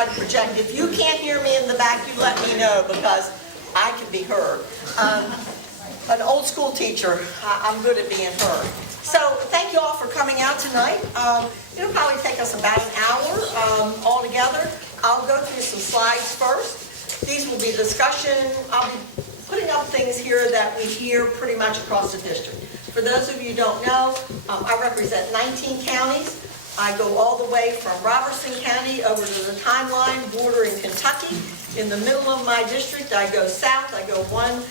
try to project. If you can't hear me in the back, you let me know because I can be heard. An old school teacher, I'm good at being heard. So thank you all for coming out tonight. It'll probably take us about an hour all together. I'll go through some slides first. These will be discussion. I'll be putting up things here that we hear pretty much across the district. For those of you who don't know, I represent 19 counties. I go all the way from Robertson County over to the timeline bordering Kentucky. In the middle of my district, I go south. I go one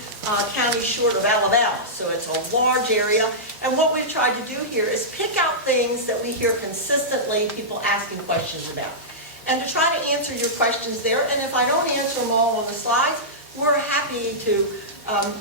county short of Alabama. So it's a large area. And what we've tried to do here is pick out things that we hear consistently people asking questions about. And to try to answer your questions there. And if I don't answer them all on the slides, we're happy to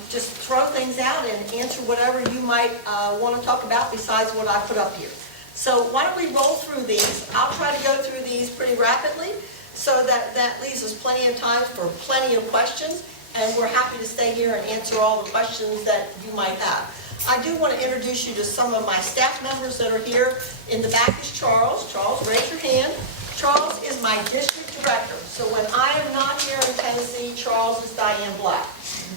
just throw things out and answer whatever you might want to talk about besides what I put up here. So why don't we roll through these? I'll try to go through these pretty rapidly so that leaves us plenty of time for plenty of questions, and we're happy to stay here and answer all the questions that you might have. I do want to introduce you to some of my staff members that are here. In the back is Charles. Charles, raise your hand. Charles is my district director. So when I am not here in Tennessee, Charles is Diane Black.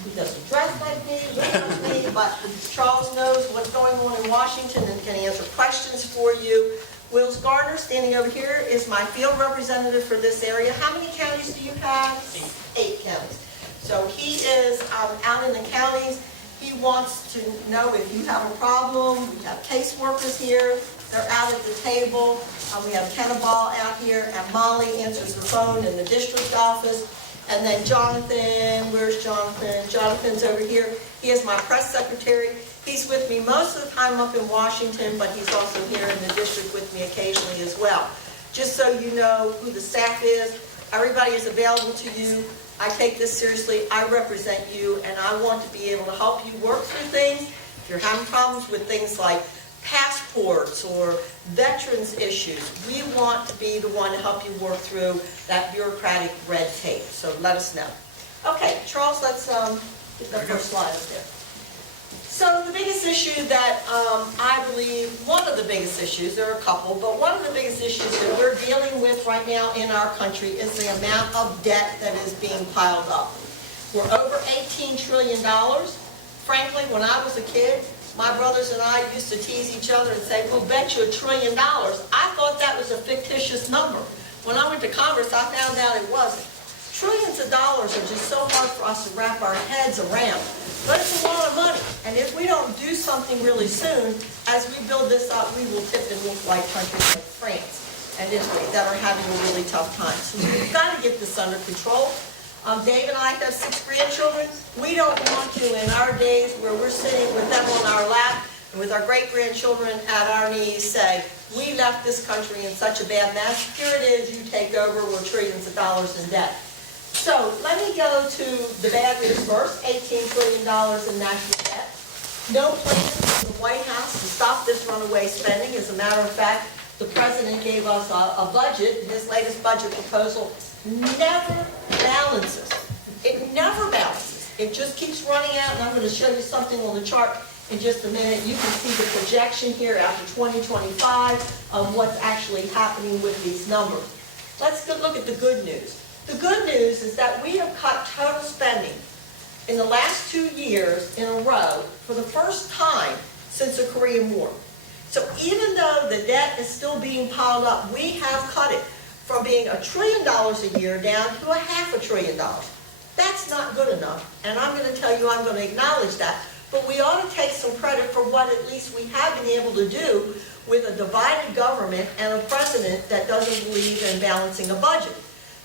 He doesn't dress like me, look like me, but Charles knows what's going on in Washington and can answer questions for you. Wills Gardner, standing over here, is my field representative for this area. How many counties do you have? 8 counties. So he is out in the counties. He wants to know if you have a problem. We have caseworkers here. They're out at the table. We have Kenneball out here, and Molly answers the phone in the district office. And then Jonathan, where's Jonathan? Jonathan's over here. He is my press secretary. He's with me most of the time up in Washington, but he's also here in the district with me occasionally as well. Just so you know who the staff is, everybody is available to you. I take this seriously. I represent you, and I want to be able to help you work through things. If you're having problems with things like passports or veterans issues, we want to be the one to help you work through that bureaucratic red tape. So let us know. Okay, Charles, let's get the first slide up there. So the biggest issue that I believe, one of the biggest issues, there are a couple, but one of the biggest issues that we're dealing with right now in our country is the amount of debt that is being piled up. We're over $18 trillion. Frankly, when I was a kid, my brothers and I used to tease each other and say, we'll bet you $1 trillion. I thought that was a fictitious number. When I went to Congress, I found out it wasn't. Trillions of dollars are just so hard for us to wrap our heads around. But it's a lot of money. And if we don't do something really soon, as we build this up, we will tip and look like countries like France and Italy that are having a really tough time. So we've got to get this under control. Dave and I have 6 grandchildren. We don't want to, in our days where we're sitting with them on our lap and with our great-grandchildren at our knees, say, we left this country in such a bad mess. Here it is, you take over, we're trillions of dollars in debt. So let me go to the bad news first, $18 trillion in national debt. No plan from the White House to stop this runaway spending. As a matter of fact, the president gave us a budget. His latest budget proposal never balances. It never balances. It just keeps running out, and I'm going to show you something on the chart in just a minute. You can see the projection here after 2025 of what's actually happening with these numbers. Let's look at the good news. The good news is that we have cut total spending in the last 2 years in a row for the first time since the Korean War. So even though the debt is still being piled up, we have cut it from being $1 trillion a year down to $500 billion. That's not good enough, and I'm going to tell you I'm going to acknowledge that, but we ought to take some credit for what at least we have been able to do with a divided government and a president that doesn't believe in balancing a budget.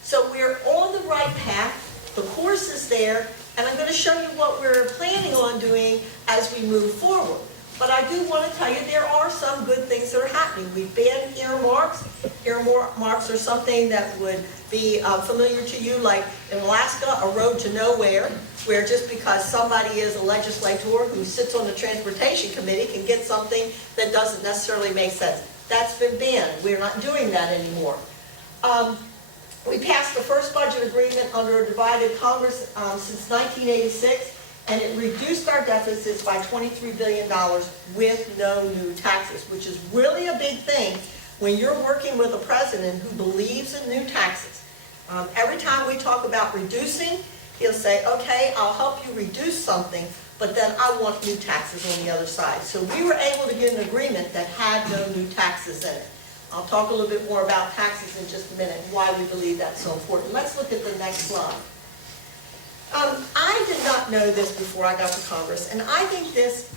So we're on the right path, the course is there, and I'm going to show you what we're planning on doing as we move forward. But I do want to tell you there are some good things that are happening. We've banned earmarks. Earmarks are something that would be familiar to you, like in Alaska, a road to nowhere, where just because somebody is a legislator who sits on the transportation committee can get something that doesn't necessarily make sense. That's been banned. We're not doing that anymore. We passed the first budget agreement under a divided Congress since 1986. And it reduced our deficits by $23 billion with no new taxes, which is really a big thing when you're working with a president who believes in new taxes. Every time we talk about reducing, he'll say, okay, I'll help you reduce something, but then I want new taxes on the other side. So we were able to get an agreement that had no new taxes in it. I'll talk a little bit more about taxes in just a minute and why we believe that's so important. Let's look at the next slide. I did not know this before I got to Congress, and I think this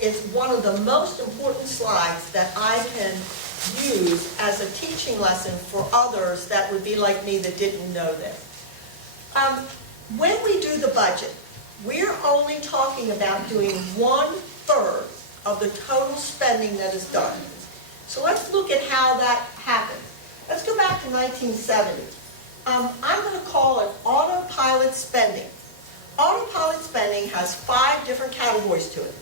is one of the most important slides that I can use as a teaching lesson for others that would be like me that didn't know this. When we do the budget, we're only talking about doing 1/3 of the total spending that is done. So let's look at how that happened. Let's go back to 1970. I'm going to call it autopilot spending. Autopilot spending has 5 different categories to it.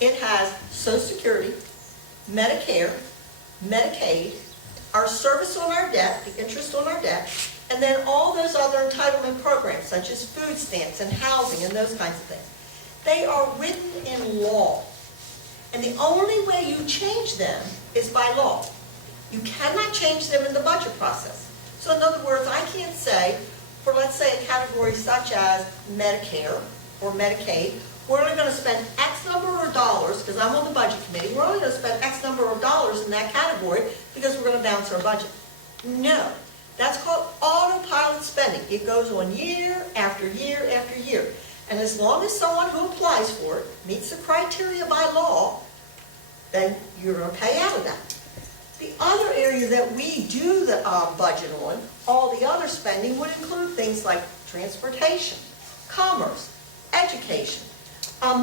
It has Social Security, Medicare, Medicaid, our service on our debt, the interest on our debt, and then all those other entitlement programs such as food stamps and housing and those kinds of things. They are written in law. And the only way you change them is by law. You cannot change them in the budget process. So in other words, I can't say, for let's say a category such as Medicare or Medicaid, we're only going to spend X number of dollars, because I'm on the budget committee, we're only going to spend X number of dollars in that category because we're going to balance our budget. No. That's called autopilot spending. It goes on year after year after year. And as long as someone who applies for it meets the criteria by law, then you're going to pay out of that. The other area that we do the budget on, all the other spending, would include things like transportation, commerce, education,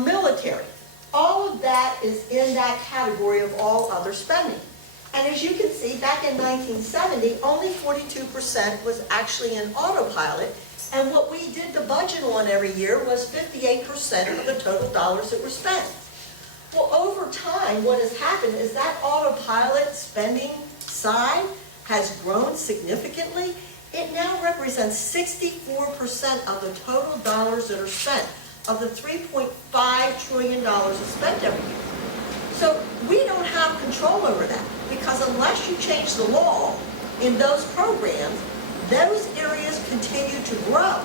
military. All of that is in that category of all other spending. And as you can see, back in 1970, only 42% was actually in autopilot, and what we did the budget on every year was 58% of the total dollars that were spent. Well, over time, what has happened is that autopilot spending side has grown significantly. It now represents 64% of the total dollars that are spent, of the $3.5 trillion is spent every year. So we don't have control over that, because unless you change the law in those programs, those areas continue to grow.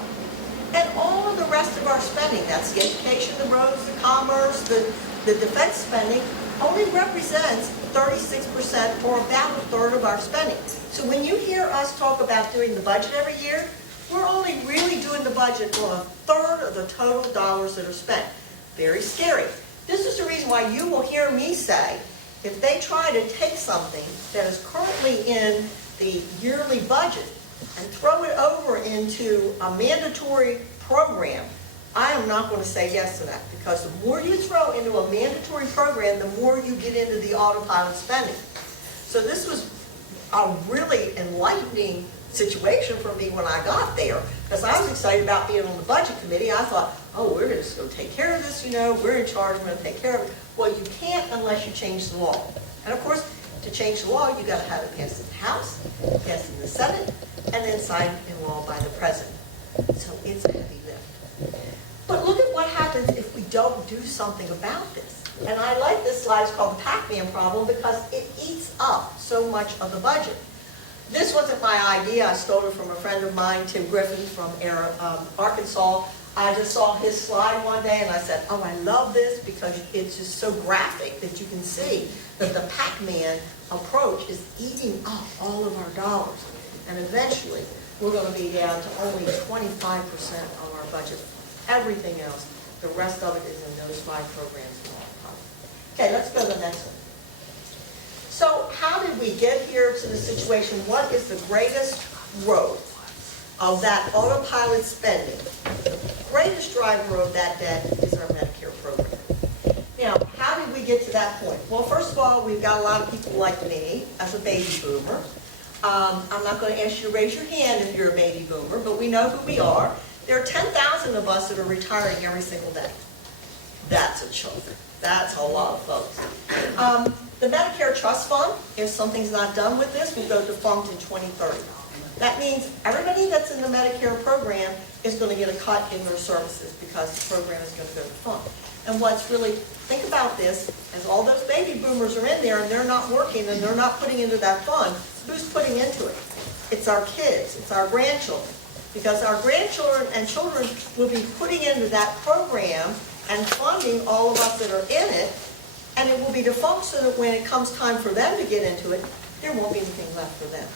And all of the rest of our spending, that's the education, the roads, the commerce, the defense spending, only represents 36% or about 1/3 of our spending. So when you hear us talk about doing the budget every year, we're only really doing the budget on 1/3 of the total dollars that are spent. Very scary. This is the reason why you will hear me say, if they try to take something that is currently in the yearly budget and throw it over into a mandatory program, I am not going to say yes to that, because the more you throw into a mandatory program, the more you get into the autopilot spending. So this was a really enlightening situation for me when I got there, because I was excited about being on the budget committee. I thought, oh, we're just going to take care of this, we're in charge, we're going to take care of it. Well, you can't unless you change the law. And of course, to change the law, you got to have it passed in the House, passed in the Senate, and then signed in law by the President. So it's a heavy lift. But look at what happens if we don't do something about this. And I like this slide. It's called the Pac-Man problem, because it eats up so much of the budget. This wasn't my idea. I stole it from a friend of mine, Tim Griffin from Arkansas. I just saw his slide one day and I said, oh, I love this, because it's just so graphic that you can see that the Pac-Man approach is eating up all of our dollars. And eventually, we're going to be down to only 25% of our budget. Everything else, the rest of it is in those 5 programs. Okay, let's go to the next one. So how did we get here to the situation? What is the greatest growth of that autopilot spending? The greatest driver of that debt is our Medicare program. Now, how did we get to that point? Well, first of all, we've got a lot of people like me as a baby boomer. I'm not going to ask you to raise your hand if you're a baby boomer, but we know who we are. There are 10,000 of us that are retiring every single day. That's a chunk. That's a lot of folks. The Medicare Trust Fund, if something's not done with this, will go defunct in 2030. That means everybody that's in the Medicare program is going to get a cut in their services, because the program is going to go defunct. And what's really, think about this, as all those baby boomers are in there and they're not working and they're not putting into that fund, who's putting into it? It's our kids, it's our grandchildren. Because our grandchildren and children will be putting into that program and funding all of us that are in it, and it will be defunct so that when it comes time for them to get into it, there won't be anything left for them.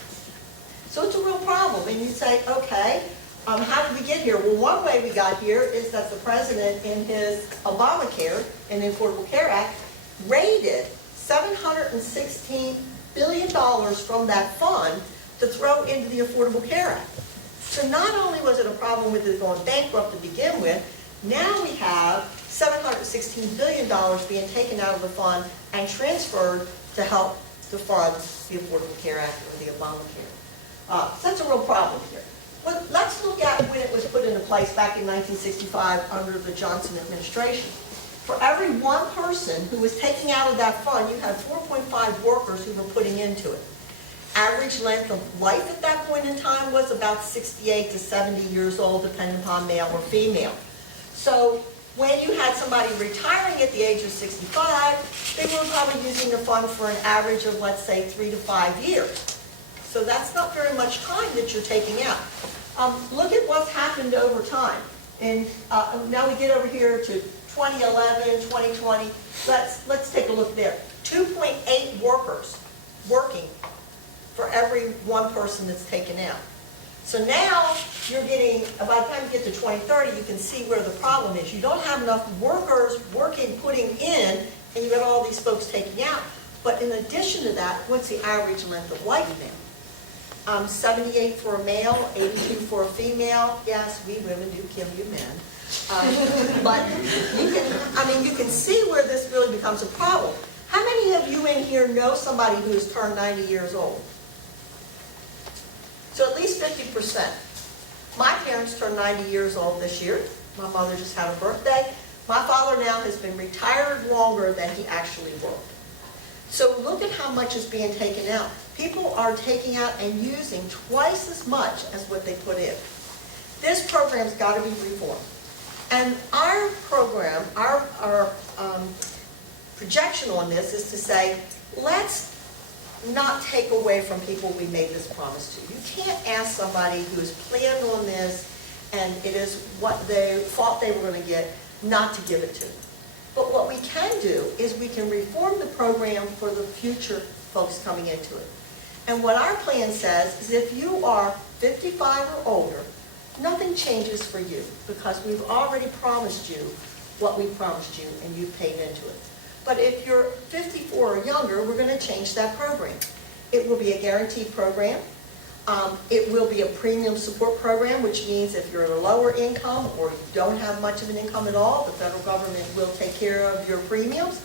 So it's a real problem, and you say, okay, how did we get here? Well, one way we got here is that the president in his Obamacare and the Affordable Care Act raided $716 billion from that fund to throw into the Affordable Care Act. So not only was it a problem with it going bankrupt to begin with, now we have $716 billion being taken out of the fund and transferred to help to fund the Affordable Care Act or the Obamacare. So that's a real problem here. Well, let's look at when it was put into place back in 1965 under the Johnson administration. For every one person who was taking out of that fund, you had 4.5 workers who were putting into it. Average length of life at that point in time was about 68 to 70 years old, depending upon male or female. So when you had somebody retiring at the age of 65, they were probably using the fund for an average of, let's say, 3 to 5 years. So that's not very much time that you're taking out. Look at what's happened over time. And now we get over here to 2011, 2020. Let's take a look there. 2.8 workers working for every one person that's taken out. So now you're getting, by the time you get to 2030, you can see where the problem is. You don't have enough workers working, putting in, and you've got all these folks taking out. But in addition to that, what's the average length of life now? 78 for a male, 82 for a female. Yes, we women do kill you men. But you can see where this really becomes a problem. How many of you in here know somebody who has turned 90 years old? So at least 50%. My parents turned 90 years old this year. My mother just had a birthday. My father now has been retired longer than he actually worked. So look at how much is being taken out. People are taking out and using twice as much as what they put in. This program's got to be reformed. And our program, our projection on this is to say, let's not take away from people we made this promise to. You can't ask somebody who has planned on this and it is what they thought they were going to get, not to give it to them. But what we can do is we can reform the program for the future folks coming into it. And what our plan says is if you are 55 or older, nothing changes for you because we've already promised you what we promised you and you paid into it. But if you're 54 or younger, we're going to change that program. It will be a guaranteed program. It will be a premium support program, which means if you're at a lower income or you don't have much of an income at all, the federal government will take care of your premiums.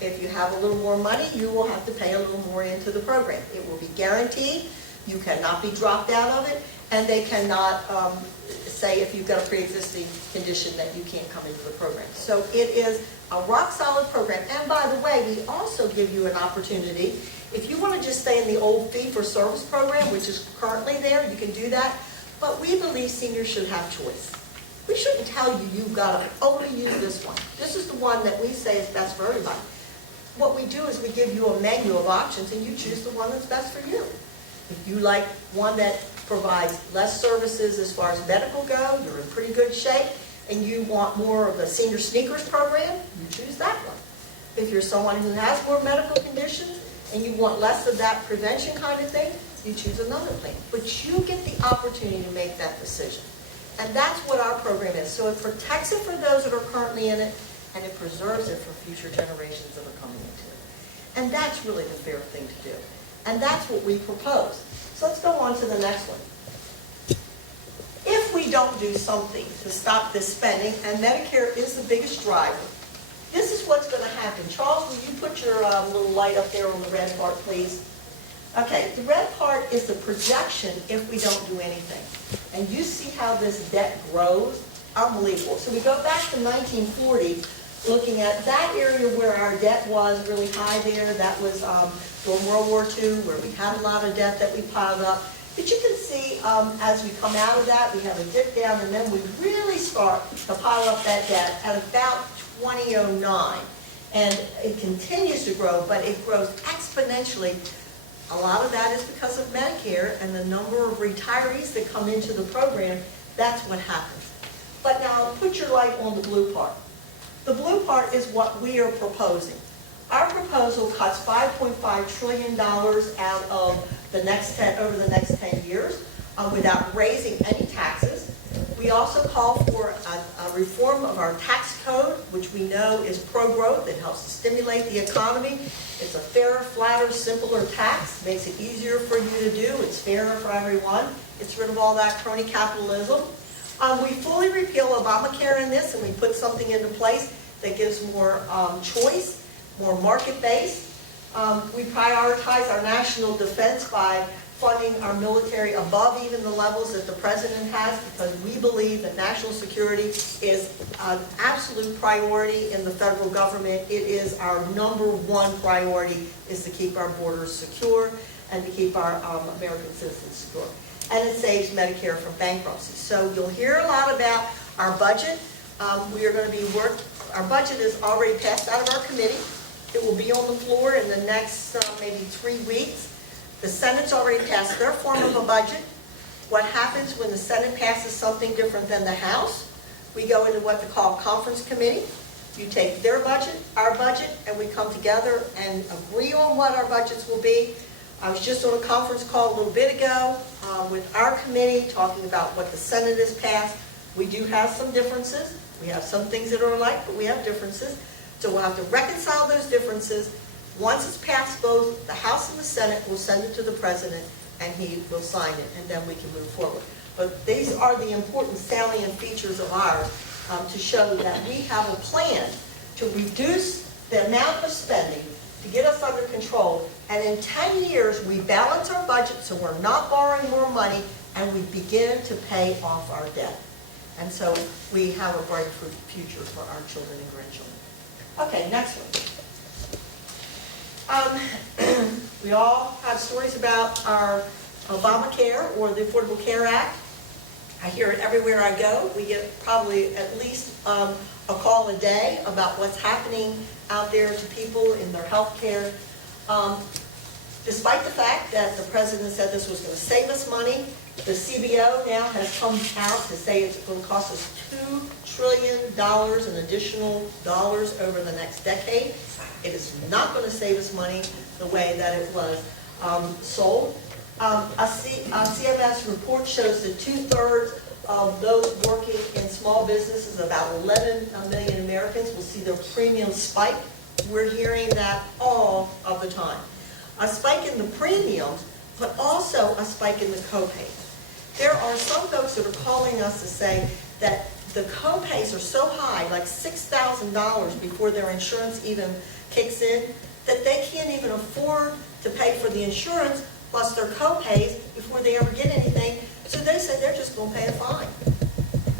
If you have a little more money, you will have to pay a little more into the program. It will be guaranteed. You cannot be dropped out of it, and they cannot say if you've got a pre-existing condition that you can't come into the program. So it is a rock-solid program. And by the way, we also give you an opportunity. If you want to just stay in the old fee-for-service program, which is currently there, you can do that. But we believe seniors should have choice. We shouldn't tell you you've got to only use this one. This is the one that we say is best for everybody. What we do is we give you a menu of options, and you choose the one that's best for you. If you like one that provides less services as far as medical go, you're in pretty good shape, and you want more of the senior sneakers program, you choose that one. If you're someone who has more medical conditions and you want less of that prevention kind of thing, you choose another plan. But you get the opportunity to make that decision. And that's what our program is. So it protects it for those that are currently in it, and it preserves it for future generations that are coming into it. And that's really the fair thing to do. And that's what we propose. So let's go on to the next one. If we don't do something to stop this spending, and Medicare is the biggest driver, this is what's going to happen. Charles, will you put your little light up there on the red part, please? Okay, the red part is the projection if we don't do anything. And you see how this debt grows? Unbelievable. So we go back to 1940, looking at that area where our debt was really high there. That was during World War II, where we had a lot of debt that we piled up. But you can see as we come out of that, we have a dip down, and then we really start to pile up that debt at about 2009. And it continues to grow, but it grows exponentially A lot of that is because of Medicare and the number of retirees that come into the program. That's what happens. But now put your light on the blue part. The blue part is what we are proposing. Our proposal cuts $5.5 trillion out of over the next 10 years without raising any taxes. We also call for a reform of our tax code, which we know is pro-growth. It helps to stimulate the economy. It's a fairer, flatter, simpler tax. Makes it easier for you to do. It's fairer for everyone. It's rid of all that crony capitalism. We fully repeal Obamacare in this, and we put something into place that gives more choice, more market-based. We prioritize our national defense by funding our military above even the levels that the president has, because we believe that national security is an absolute priority in the federal government. It is our #1 priority, is to keep our borders secure and to keep our American citizens secure. And it saves Medicare from bankruptcy. So you'll hear a lot about our budget. We are going to be our budget is already passed out of our committee. It will be on the floor in the next maybe 3 weeks. The Senate's already passed their form of a budget. What happens when the Senate passes something different than the House? We go into what they call conference committee. You take their budget, our budget, and we come together and agree on what our budgets will be. I was just on a conference call a little bit ago with our committee talking about what the Senate has passed. We do have some differences. We have some things that are alike, but we have differences. So we'll have to reconcile those differences. Once it's passed both the House and the Senate, we'll send it to the President, and he will sign it, and then we can move forward. But these are the important salient features of ours to show that we have a plan to reduce the amount of spending, to get us under control, and in 10 years, we balance our budget so we're not borrowing more money, and we begin to pay off our debt. And so we have a bright future for our children and grandchildren. Okay, next one. We all have stories about our Obamacare or the Affordable Care Act. I hear it everywhere I go. We get probably at least a call a day about what's happening out there to people in their health care. Despite the fact that the President said this was going to save us money, the CBO now has come out to say it's going to cost us $2 trillion in additional dollars over the next decade. It is not going to save us money the way that it was sold. A CMS report shows that 2/3 of those working in small businesses, about 11 million Americans, will see their premiums spike. We're hearing that all of the time. A spike in the premiums, but also a spike in the copays. There are some folks that are calling us to say that the copays are so high, like $6,000 before their insurance even kicks in, that they can't even afford to pay for the insurance plus their copays before they ever get anything. So they say they're just going to pay a fine.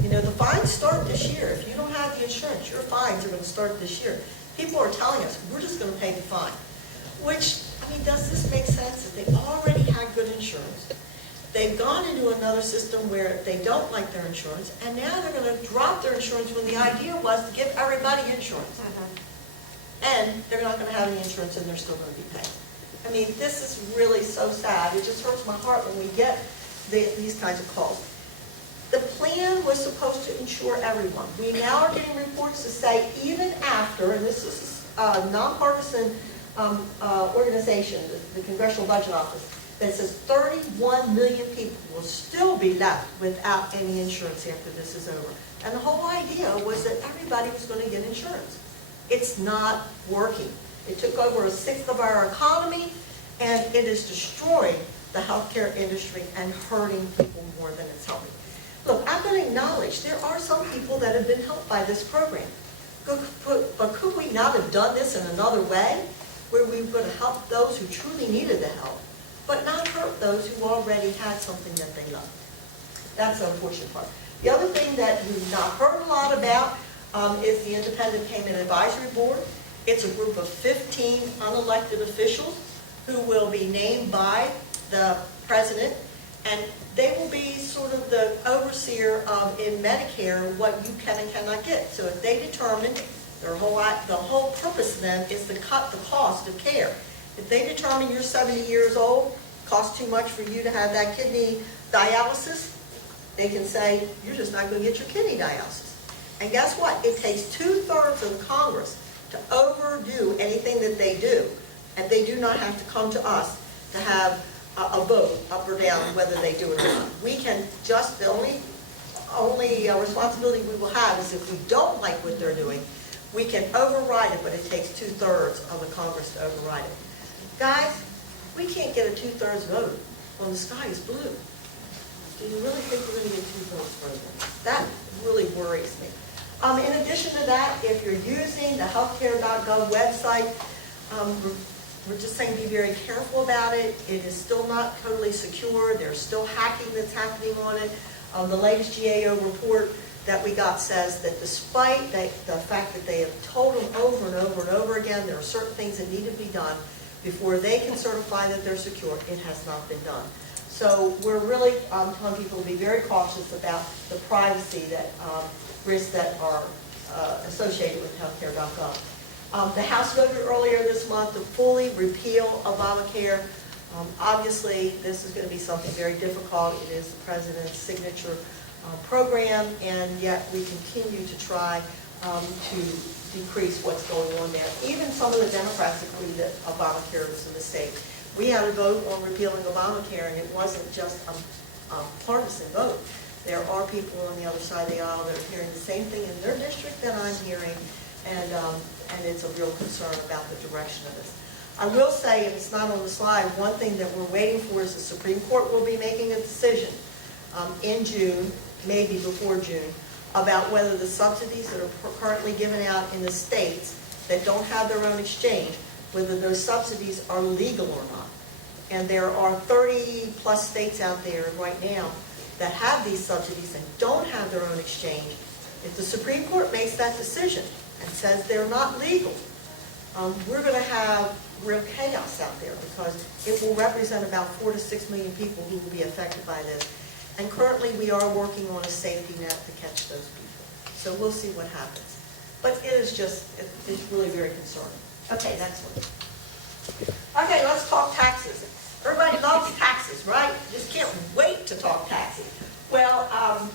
You know, the fines start this year. If you don't have the insurance, your fines are going to start this year. People are telling us, we're just going to pay the fine. Which, I mean, does this make sense? If they already had good insurance, they've gone into another system where they don't like their insurance, and now they're going to drop their insurance when the idea was to give everybody insurance. And they're not going to have any insurance, and they're still going to be paying. I mean, this is really so sad. It just hurts my heart when we get these kinds of calls. The plan was supposed to insure everyone. We now are getting reports to say even after, and this is a nonpartisan organization, the Congressional Budget Office, that says 31 million people will still be left without any insurance after this is over. And the whole idea was that everybody was going to get insurance. It's not working. It took over 1/6 of our economy, and it is destroying the healthcare industry and hurting people more than it's helping. Look, I'm going to acknowledge there are some people that have been helped by this program. But could we not have done this in another way, where we would have helped those who truly needed the help, but not hurt those who already had something that they loved? That's the unfortunate part. The other thing that we've not heard a lot about is the Independent Payment Advisory Board. It's a group of 15 unelected officials who will be named by the President, and they will be sort of the overseer of, in Medicare, what you can and cannot get. So if they determine the whole purpose of them is to cut the cost of care. If they determine you're 70 years old, costs too much for you to have that kidney dialysis, they can say, you're just not going to get your kidney dialysis. And guess what? It takes 2/3 of the Congress to overdo anything that they do. And they do not have to come to us to have a vote up or down whether they do it or not. We can just, the only responsibility we will have is if we don't like what they're doing, we can override it, but it takes 2/3 of the Congress to override it. Guys, we can't get a 2/3 vote when the sky is blue. Do you really think we're going to get 2 votes for them? That really worries me. In addition to that, if you're using the healthcare.gov website, we're just saying be very careful about it. It is still not totally secure. There's still hacking that's happening on it. The latest GAO report that we got says that despite the fact that they have told them over and over and over again, there are certain things that need to be done before they can certify that they're secure. It has not been done. So we're really telling people to be very cautious about the privacy that risks that are associated with healthcare.gov. The House voted earlier this month to fully repeal Obamacare. Obviously, this is going to be something very difficult. It is the president's signature program, and yet we continue to try to decrease what's going on there. Even some of the Democrats agree that Obamacare is a mistake. We had a vote on repealing Obamacare, and it wasn't just a partisan vote. There are people on the other side of the aisle that are hearing the same thing in their district that I'm hearing, and it's a real concern about the direction of this. I will say, and it's not on the slide, one thing that we're waiting for is the Supreme Court will be making a decision in June, maybe before June, about whether the subsidies that are currently given out in the states that don't have their own exchange, whether those subsidies are legal or not. And there are 30 plus states out there right now that have these subsidies and don't have their own exchange. If the Supreme Court makes that decision and says they're not legal, we're going to have real chaos out there because it will represent about 4 to 6 million people who will be affected by this. And currently we are working on a safety net to catch those people. So we'll see what happens. But it is just, it's really very concerning. Okay, next one. Okay, let's talk taxes. Everybody loves taxes, right? Just can't wait to talk taxes. Well,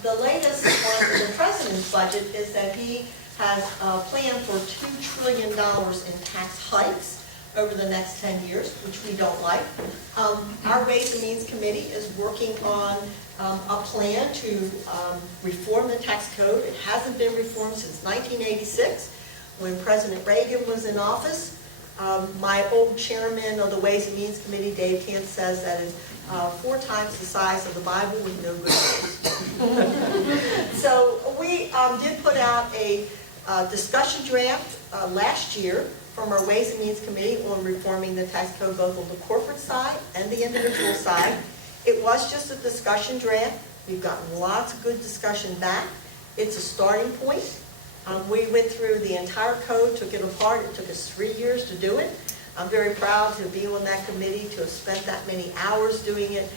the latest on the president's budget is that he has a plan for $2 trillion in tax hikes over the next 10 years, which we don't like. Our Ways and Means Committee is working on a plan to reform the tax code. It hasn't been reformed since 1986, when President Reagan was in office. My old chairman of the Ways and Means Committee, Dave Kant, says that is 4 times the size of the Bible with no good news. So we did put out a discussion draft last year from our Ways and Means Committee on reforming the tax code both on the corporate side and the individual side. It was just a discussion draft. We've gotten lots of good discussion back. It's a starting point. We went through the entire code, took it apart. It took us 3 years to do it. I'm very proud to be on that committee, to have spent that many hours doing it.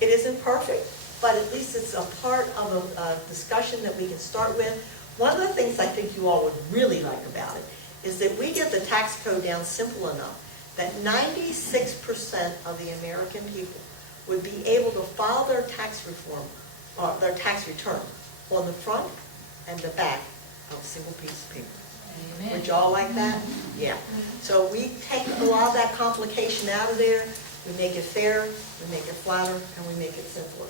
It isn't perfect, but at least it's a part of a discussion that we can start with. One of the things I think you all would really like about it is that we get the tax code down simple enough that 96% of the American people would be able to file their tax reform, or their tax return, on the front and the back of a single piece of paper. Amen. Would y'all like that? Yeah. So we take a lot of that complication out of there. We make it fair, we make it flatter, and we make it simpler.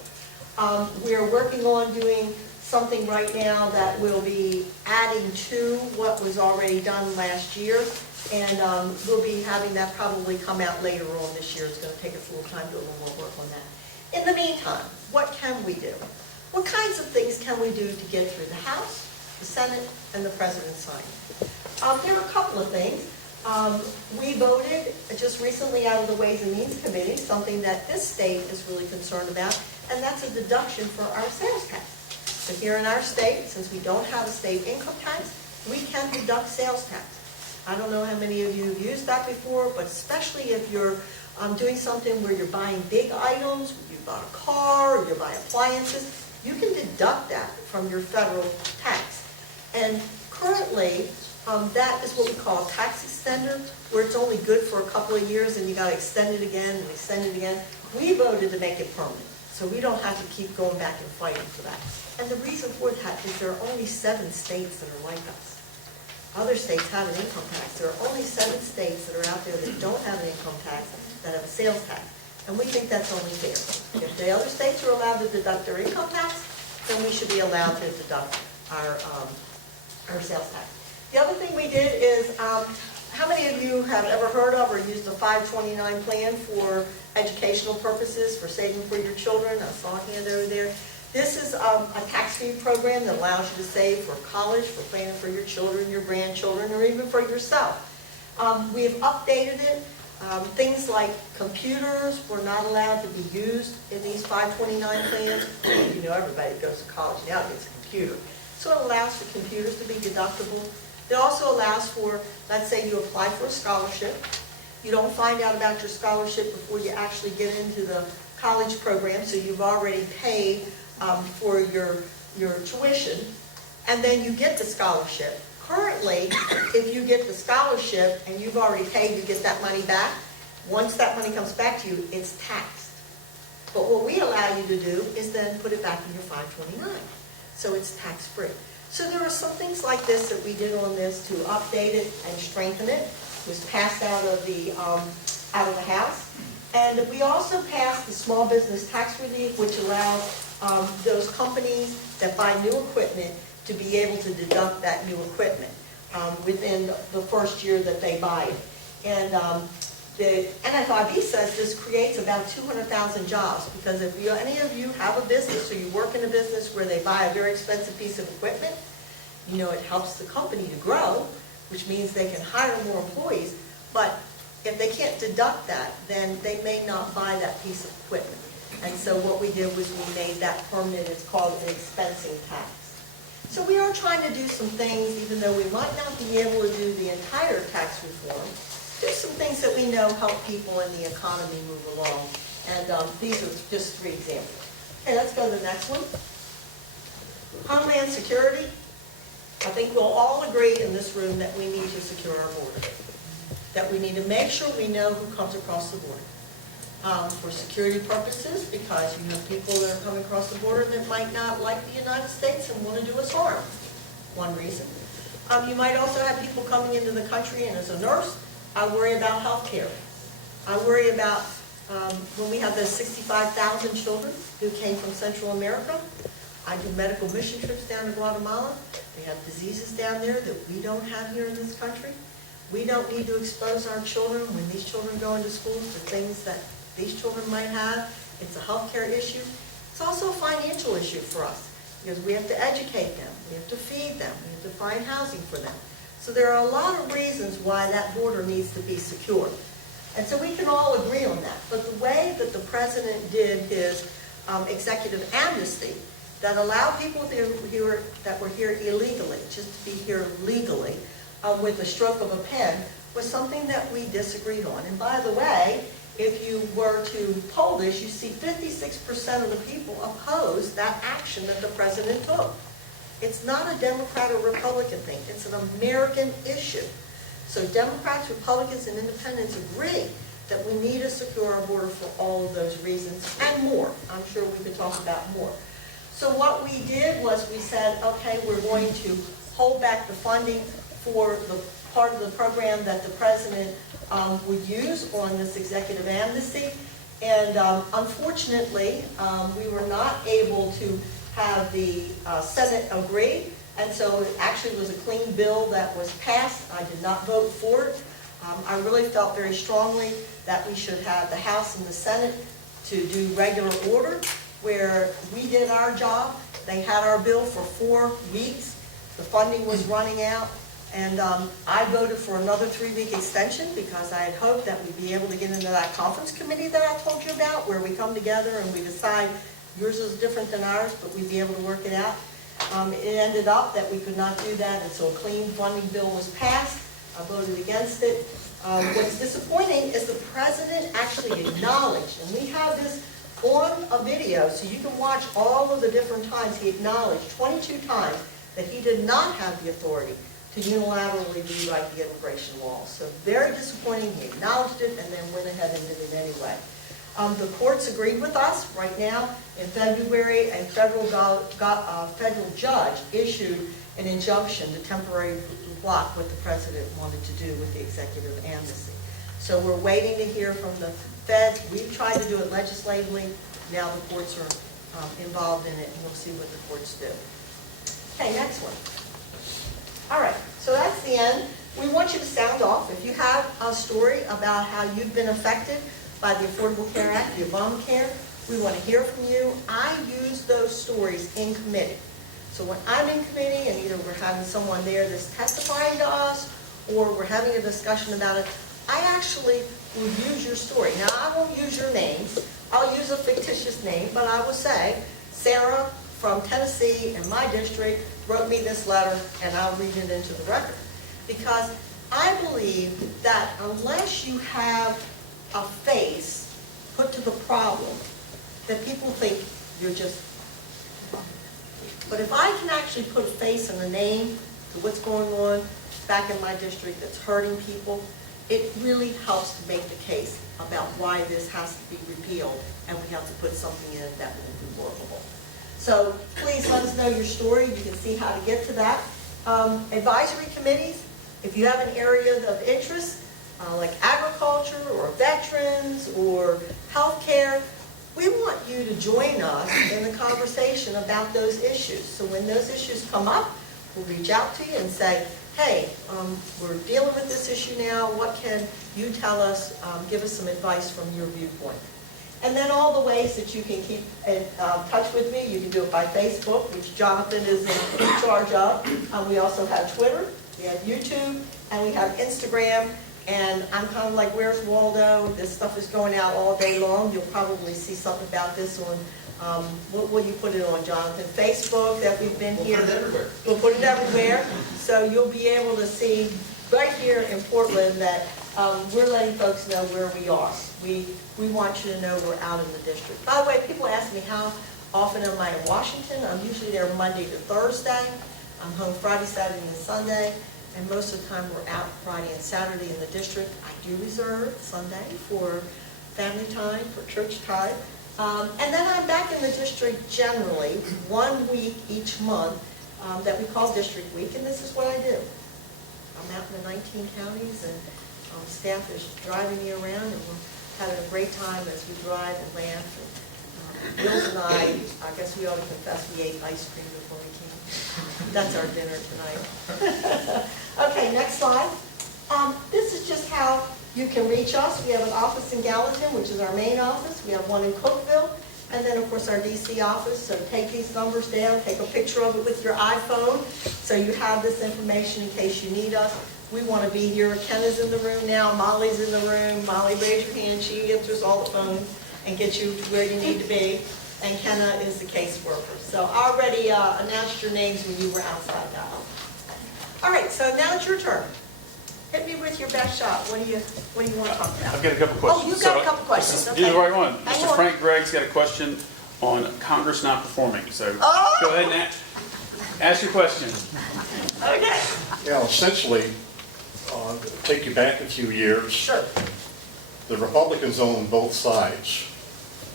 We are working on doing something right now that will be adding to what was already done last year, and we'll be having that probably come out later on this year. It's going to take us a little time to do a little more work on that. In the meantime, what can we do? What kinds of things can we do to get through the House, the Senate, and the President's signing? There are a couple of things. We voted just recently out of the Ways and Means Committee, something that this state is really concerned about, and that's a deduction for our sales tax. So here in our state, since we don't have a state income tax, we can deduct sales tax. I don't know how many of you have used that before, but especially if you're doing something where you're buying big items, you bought a car, or you buy appliances, you can deduct that from your federal tax. And currently, That is what we call a tax extender, where it's only good for a couple of years and you got to extend it again and extend it again. We voted to make it permanent, so we don't have to keep going back and fighting for that. And the reason for that is there are only 7 states that are like us. Other states have an income tax. There are only 7 states that are out there that don't have an income tax, that have a sales tax. And we think that's only fair. If the other states are allowed to deduct their income tax, then we should be allowed to deduct our sales tax. The other thing we did is, how many of you have ever heard of or used the 529 plan for educational purposes, for saving for your children? I saw a hand over there. This is a tax-free program that allows you to save for college, for planning for your children, your grandchildren, or even for yourself. We have updated it. Things like computers were not allowed to be used in these 529 plans. You know, everybody that goes to college now gets a computer. So it allows for computers to be deductible. It also allows for, let's say you apply for a scholarship. You don't find out about your scholarship before you actually get into the college program, so you've already paid for your tuition, and then you get the scholarship. Currently, if you get the scholarship and you've already paid to get that money back, once that money comes back to you, it's taxed. But what we allow you to do is then put it back in your 529. So it's tax-free. So there are some things like this that we did on this to update it and strengthen it. It was passed out of the House. And we also passed the small business tax relief, which allows those companies that buy new equipment to be able to deduct that new equipment within the first year that they buy it. And the NFIB says this creates about 200,000 jobs, because if any of you have a business or you work in a business where they buy a very expensive piece of equipment, you know, it helps the company to grow, which means they can hire more employees. But if they can't deduct that, then they may not buy that piece of equipment. And so what we did was we made that permanent. It's called an expensing tax. So we are trying to do some things, even though we might not be able to do the entire tax reform. There's some things that we know help people in the economy move along. And these are just 3 examples. Okay, let's go to the next one. Homeland Security. I think we'll all agree in this room that we need to secure our border. That we need to make sure we know who comes across the border. For security purposes, because you have people that are coming across the border that might not like the United States and want to do us harm. One reason. You might also have people coming into the country, and as a nurse, I worry about health care. I worry about when we have those 65,000 children who came from Central America. I do medical mission trips down to Guatemala. They have diseases down there that we don't have here in this country. We don't need to expose our children when these children go into school to things that these children might have. It's a healthcare issue. It's also a financial issue for us, because we have to educate them, we have to feed them, we have to find housing for them. So there are a lot of reasons why that border needs to be secure. And so we can all agree on that. But the way that the president did his executive amnesty that allowed people that were here illegally, just to be here legally, with the stroke of a pen, was something that we disagreed on. And by the way, if you were to poll this, you see 56% of the people oppose that action that the president took. It's not a Democrat or Republican thing. It's an American issue. So Democrats, Republicans, and Independents agree that we need to secure our border for all of those reasons and more. I'm sure we could talk about more. So what we did was we said, okay, we're going to hold back the funding for the part of the program that the president would use on this executive amnesty. And unfortunately, we were not able to have the Senate agree. And so it actually was a clean bill that was passed. I did not vote for it. I really felt very strongly that we should have the House and the Senate to do regular order, where we did our job. They had our bill for 4 weeks. The funding was running out. And I voted for another 3-week extension because I had hoped that we'd be able to get into that conference committee that I told you about, where we come together and we decide yours is different than ours, but we'd be able to work it out. It ended up that we could not do that, and so a clean funding bill was passed. I voted against it. What's disappointing is the president actually acknowledged, and we have this on a video, so you can watch all of the different times he acknowledged, 22 times, that he did not have the authority to unilaterally rewrite the immigration law. So very disappointing. He acknowledged it and then went ahead and did it anyway. The courts agreed with us. Right now, in February, a federal judge issued an injunction to temporarily block what the president wanted to do with the executive amnesty. So we're waiting to hear from the feds. We've tried to do it legislatively. Now the courts are involved in it, and we'll see what the courts do. Okay, next one. All right, so that's the end. We want you to sound off. If you have a story about how you've been affected by the Affordable Care Act, the Obamacare, we want to hear from you. I use those stories in committee. So when I'm in committee and either we're having someone there that's testifying to us or we're having a discussion about it, I actually will use your story. Now, I won't use your names. I'll use a fictitious name, but I will say, Sarah from Tennessee in my district wrote me this letter, and I'll read it into the record. Because I believe that unless you have a face put to the problem, that people think you're just... But if I can actually put a face and a name to what's going on back in my district that's hurting people, it really helps to make the case about why this has to be repealed, and we have to put something in that will be workable. So please let us know your story. You can see how to get to that. Advisory committees, if you have an area of interest, like agriculture or veterans or healthcare, we want you to join us in the conversation about those issues. So when those issues come up, we'll reach out to you and say, hey, we're dealing with this issue now. What can you tell us? Give us some advice from your viewpoint. And then all the ways that you can keep in touch with me. You can do it by Facebook, which Jonathan is in charge of. We also have Twitter, we have YouTube, and we have Instagram. And I'm kind of like, where's Waldo? This stuff is going out all day long. You'll probably see something about this on, what will you put it on, Jonathan? Facebook, that we've been here. We'll put it everywhere. We'll put it everywhere. So you'll be able to see right here in Portland that we're letting folks know where we are. We want you to know we're out in the district. By the way, people ask me how often am I in Washington. I'm usually there Monday to Thursday. I'm home Friday, Saturday, and Sunday. And most of the time we're out Friday and Saturday in the district. I do reserve Sunday for family time, for church time. And then I'm back in the district generally 1 week each month that we call District Week, and this is what I do. I'm out in the 19 counties, and staff is driving me around, and we're having a great time as we drive and laugh. And Bill's and I guess we ought to confess we ate ice cream before we came. That's our dinner tonight. Okay, next slide. This is just how you can reach us. We have an office in Gallatin, which is our main office. We have one in Cookeville, and then, of course, our DC office. So take these numbers down, take a picture of it with your iPhone, so you have this information in case you need us. We want to be here. Ken is in the room now. Molly's in the room. Molly, raise your hand. She answers all the phones and gets you to where you need to be. And Kenna is the caseworker. So I already announced your names when you were outside the aisle. All right, so now it's your turn. Hit me with your best shot. What do you want to talk about? I've got a couple questions. Oh, you've got a couple questions. Okay. You're the right one. Hang Mr. on. Frank Gregg's got a question on Congress not performing. So go ahead and ask your question. Okay. Yeah, essentially, take you back a few years. Sure. The Republicans owned both sides,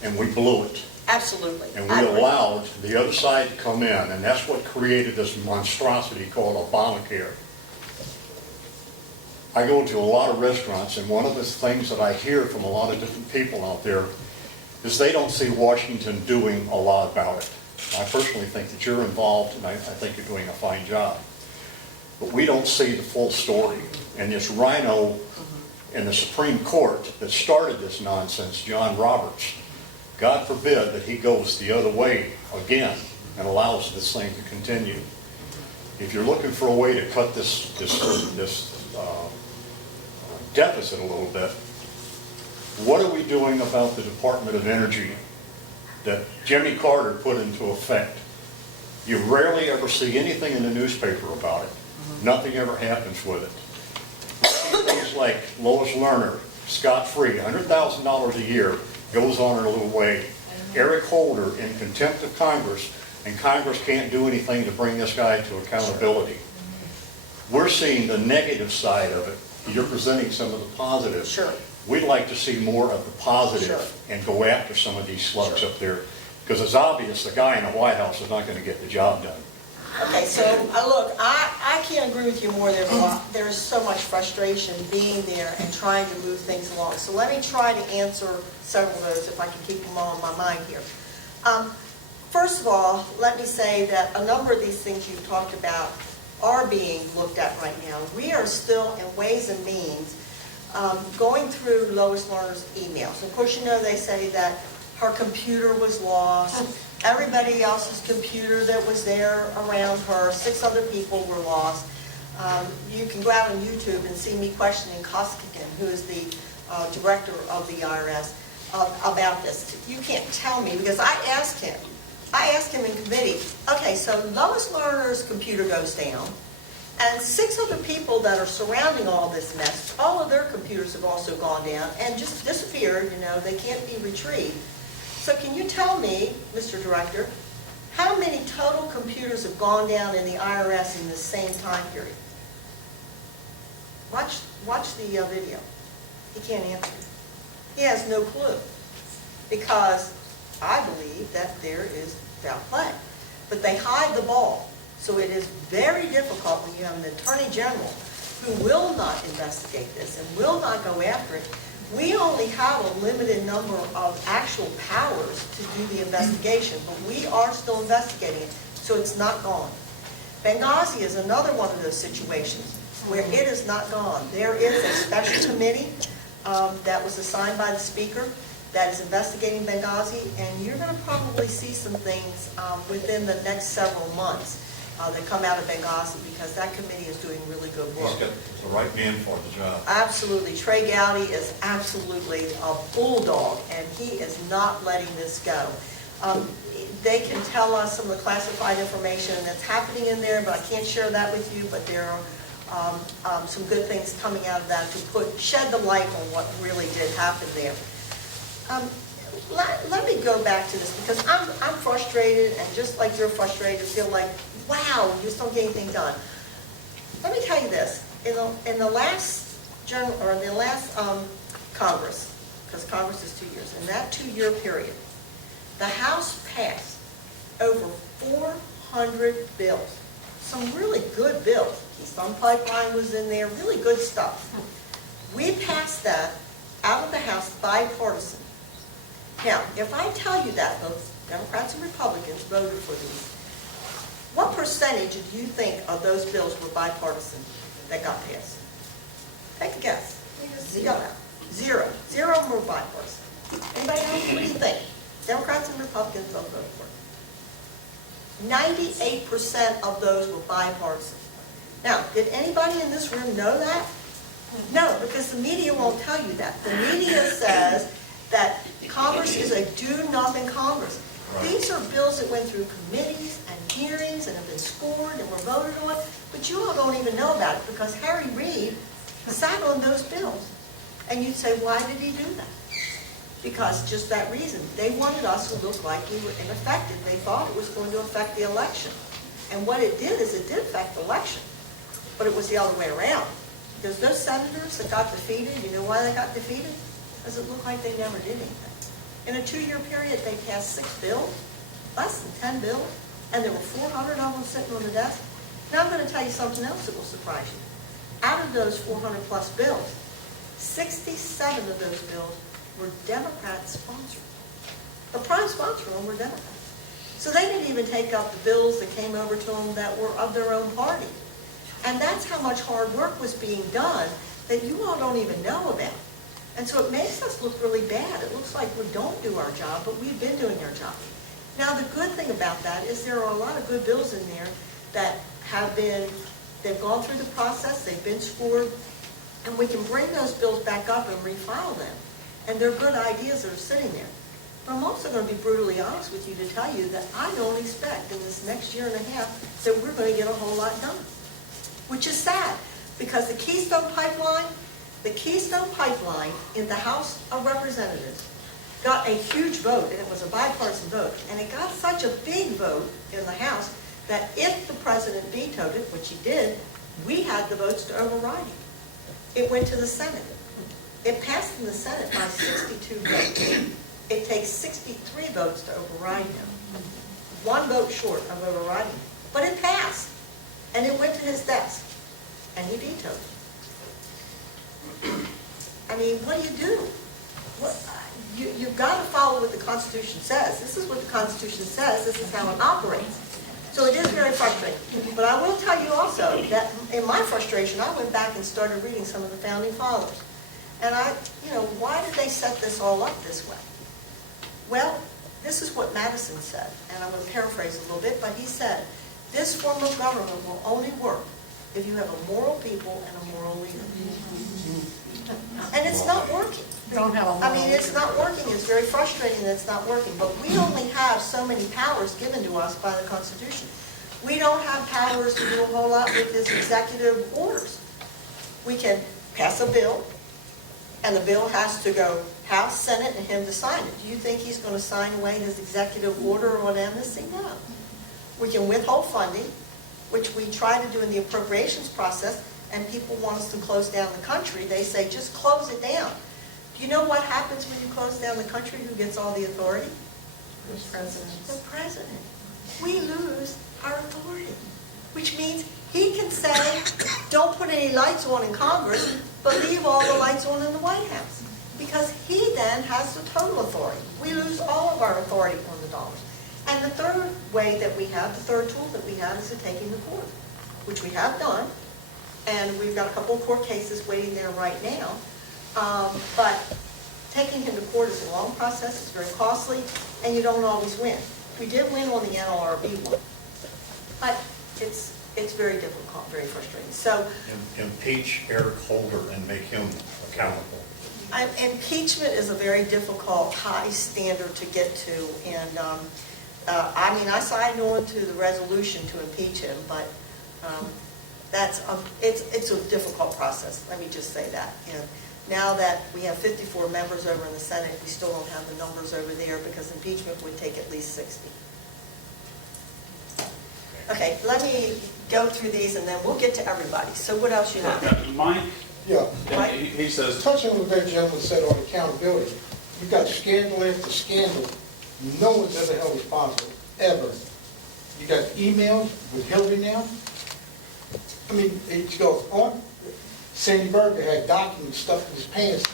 and we blew it. Absolutely. And we allowed the other side to come in, and that's what created this monstrosity called Obamacare. I go to a lot of restaurants, and one of the things that I hear from a lot of different people out there is they don't see Washington doing a lot about it. I personally think that you're involved, and I think you're doing a fine job. But we don't see the full story. And this rhino in the Supreme Court that started this nonsense, John Roberts, God forbid that he goes the other way again and allows this thing to continue. If you're looking for a way to cut this deficit a little bit, what are we doing about the Department of Energy that Jimmy Carter put into effect? You rarely ever see anything in the newspaper about it. Nothing ever happens with it. Things like Lois Lerner, scot-free, $100,000 a year, goes on her little way. Eric Holder in contempt of Congress, and Congress can't do anything to bring this guy to accountability. we're seeing the negative side of it. You're presenting some of the positive. Sure. We'd like to see more of the positive Sure. and go after some of these slugs Sure. up there. Because it's obvious the guy in the White House is not going to get the job done. Okay, so, look, I can't agree with you more. There's so much frustration being there and trying to move things along. So let me try to answer several of those if I can keep them all in my mind here. First of all, let me say that a number of these things you've talked about are being looked at right now. We are still in Ways and Means going through Lois Lerner's emails. Of course, you know they say that her computer was lost. Everybody else's computer that was there around her, 6 other people were lost. You can go out on YouTube and see me questioning Koskikin, who is the director of the IRS, about this. You can't tell me, because I asked him in committee, okay, so Lois Lerner's computer goes down, and 6 other people that are surrounding all this mess, all of their computers have also gone down and just disappeared, they can't be retrieved. So can you tell me, Mr. Director, how many total computers have gone down in the IRS in the same time period? Watch the video. He can't answer. He has no clue, because I believe that there is foul play. But they hide the ball. So it is very difficult when you have an Attorney General who will not investigate this and will not go after it. We only have a limited number of actual powers to do the investigation, but we are still investigating it, so it's not gone. Benghazi is another one of those situations where it is not gone. There is a special committee that was assigned by the Speaker that is investigating Benghazi, and you're going to probably see some things within the next several months that come out of Benghazi, because that committee is doing really good work. He's got the right man for the job. Absolutely. Trey Gowdy is absolutely a bulldog, and he is not letting this go. They can tell us some of the classified information that's happening in there, but I can't share that with you, but there are some good things coming out of that to shed the light on what really did happen there. Let me go back to this, because I'm frustrated, and just like you're frustrated, feel like, wow, you just don't get anything done. Let me tell you this. In the last Congress, because Congress is 2 years, in that 2-year period, the House passed over 400 bills. Some really good bills. Keystone Pipeline was in there, really good stuff. We passed that out of the House bipartisan. Now, if I tell you that both Democrats and Republicans voted for these, what percentage do you think of those bills were bipartisan that got passed? Take a guess. Zero. Zero of them were bipartisan. Anybody else? What do you think? Democrats and Republicans both voted for it. 98% of those were bipartisan. Now, did anybody in this room know that? No, because the media won't tell you that. The media says that Congress is a do-nothing Congress. Right. These are bills that went through committees and hearings and have been scored and were voted on, but you all don't even know about it, because Harry Reid sat on those bills. And you'd say, why did he do that? Because just that reason. They wanted us to look like we were ineffective. They thought it was going to affect the election. And what it did is it did affect the election, but it was the other way around. Because those senators that got defeated, you know why they got defeated? Because it looked like they never did anything. In a 2-year period, they passed 6 bills, less than 10 bills, and there were 400 of them sitting on the desk. Now I'm going to tell you something else that will surprise you. Out of those 400 plus bills, 67 of those bills were Democrat-sponsored. The prime sponsor of them were Democrats. So they didn't even take up the bills that came over to them that were of their own party. And that's how much hard work was being done that you all don't even know about. And so it makes us look really bad. It looks like we don't do our job, but we've been doing our job. Now, the good thing about that is there are a lot of good bills in there that they've gone through the process, they've been scored, and we can bring those bills back up and refile them. And they're good ideas that are sitting there. But I'm also going to be brutally honest with you to tell you that I don't expect in this next year and a half that we're going to get a whole lot done. Which is sad, because the Keystone Pipeline in the House of Representatives got a huge vote, and it was a bipartisan vote, and it got such a big vote in the House that if the president vetoed it, which he did, We had the votes to override him. It went to the Senate. It passed in the Senate by 62 votes. It takes 63 votes to override him. 1 vote short of overriding him. But it passed. And it went to his desk. And he vetoed it. I mean, what do? You've got to follow what the Constitution says. This is what the Constitution says. This is how it operates. So it is very frustrating. But I will tell you also that in my frustration, I went back and started reading some of the Founding Fathers. And why did they set this all up this way? Well, this is what Madison said, and I'm going to paraphrase a little bit, but he said, this form of government will only work if you have a moral people and a moral leader. And it's not working. I mean, it's not working. It's very frustrating that it's not working. But we only have so many powers given to us by the Constitution. We don't have powers to do a whole lot with his executive orders. We can pass a bill, and the bill has to go House, Senate, and him to sign it. Do you think he's going to sign away his executive order on amnesty? No. We can withhold funding, which we try to do in the appropriations process, and people want us to close down the country. They say, just close it down. Do you know what happens when you close down the country? Who gets all the authority? The president. The president. We lose our authority, which means he can say, don't put any lights on in Congress, but leave all the lights on in the White House. Because he then has the total authority. We lose all of our authority on the dollars. And the third way that we have, the third tool that we have is to take him to court, which we have done. And we've got a couple of court cases waiting there right now. But taking him to court is a long process, it's very costly, and you don't always win. We did win on the NLRB one, but it's very difficult, very frustrating. So Impeach Eric Holder and make him accountable. Impeachment is a very difficult, high standard to get to, and I signed on to the resolution to impeach him, but it's a difficult process. Let me just say that. Now that we have 54 members over in the Senate, we still don't have the numbers over there because impeachment would take at least 60. Okay, let me go through these and then we'll get to everybody. So what else you have? Mike, Yeah. he says, Touching on what that gentleman said on accountability, you've got scandal after scandal. No one's ever held responsible, ever. You got emails with Hillary now. I mean, it goes on. Sandy Berger had documents stuffed in his pants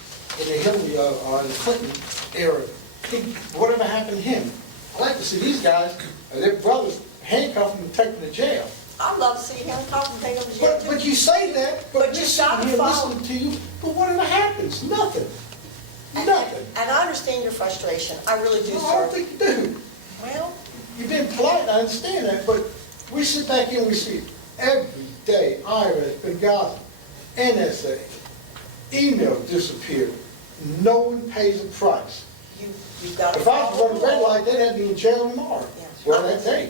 in the Hillary, in the Clinton era. Whatever happened to him? I like to see these guys, their brothers, handcuffed and take them to jail. I'd love to see him talk and take him to jail too. But you say that, but you you're shot sitting here and followed. listening to you, but whatever happens? Nothing. Nothing. And I understand your frustration. I really do, No, I don't sir. think you do. Well, You've been polite, I understand that, but we sit back here and we see every day, IRS, Benghazi, NSA, email disappeared. No one pays a price. you've got to If I was follow running the a red law. light, they'd have me in jail tomorrow. Yeah. Well, that day.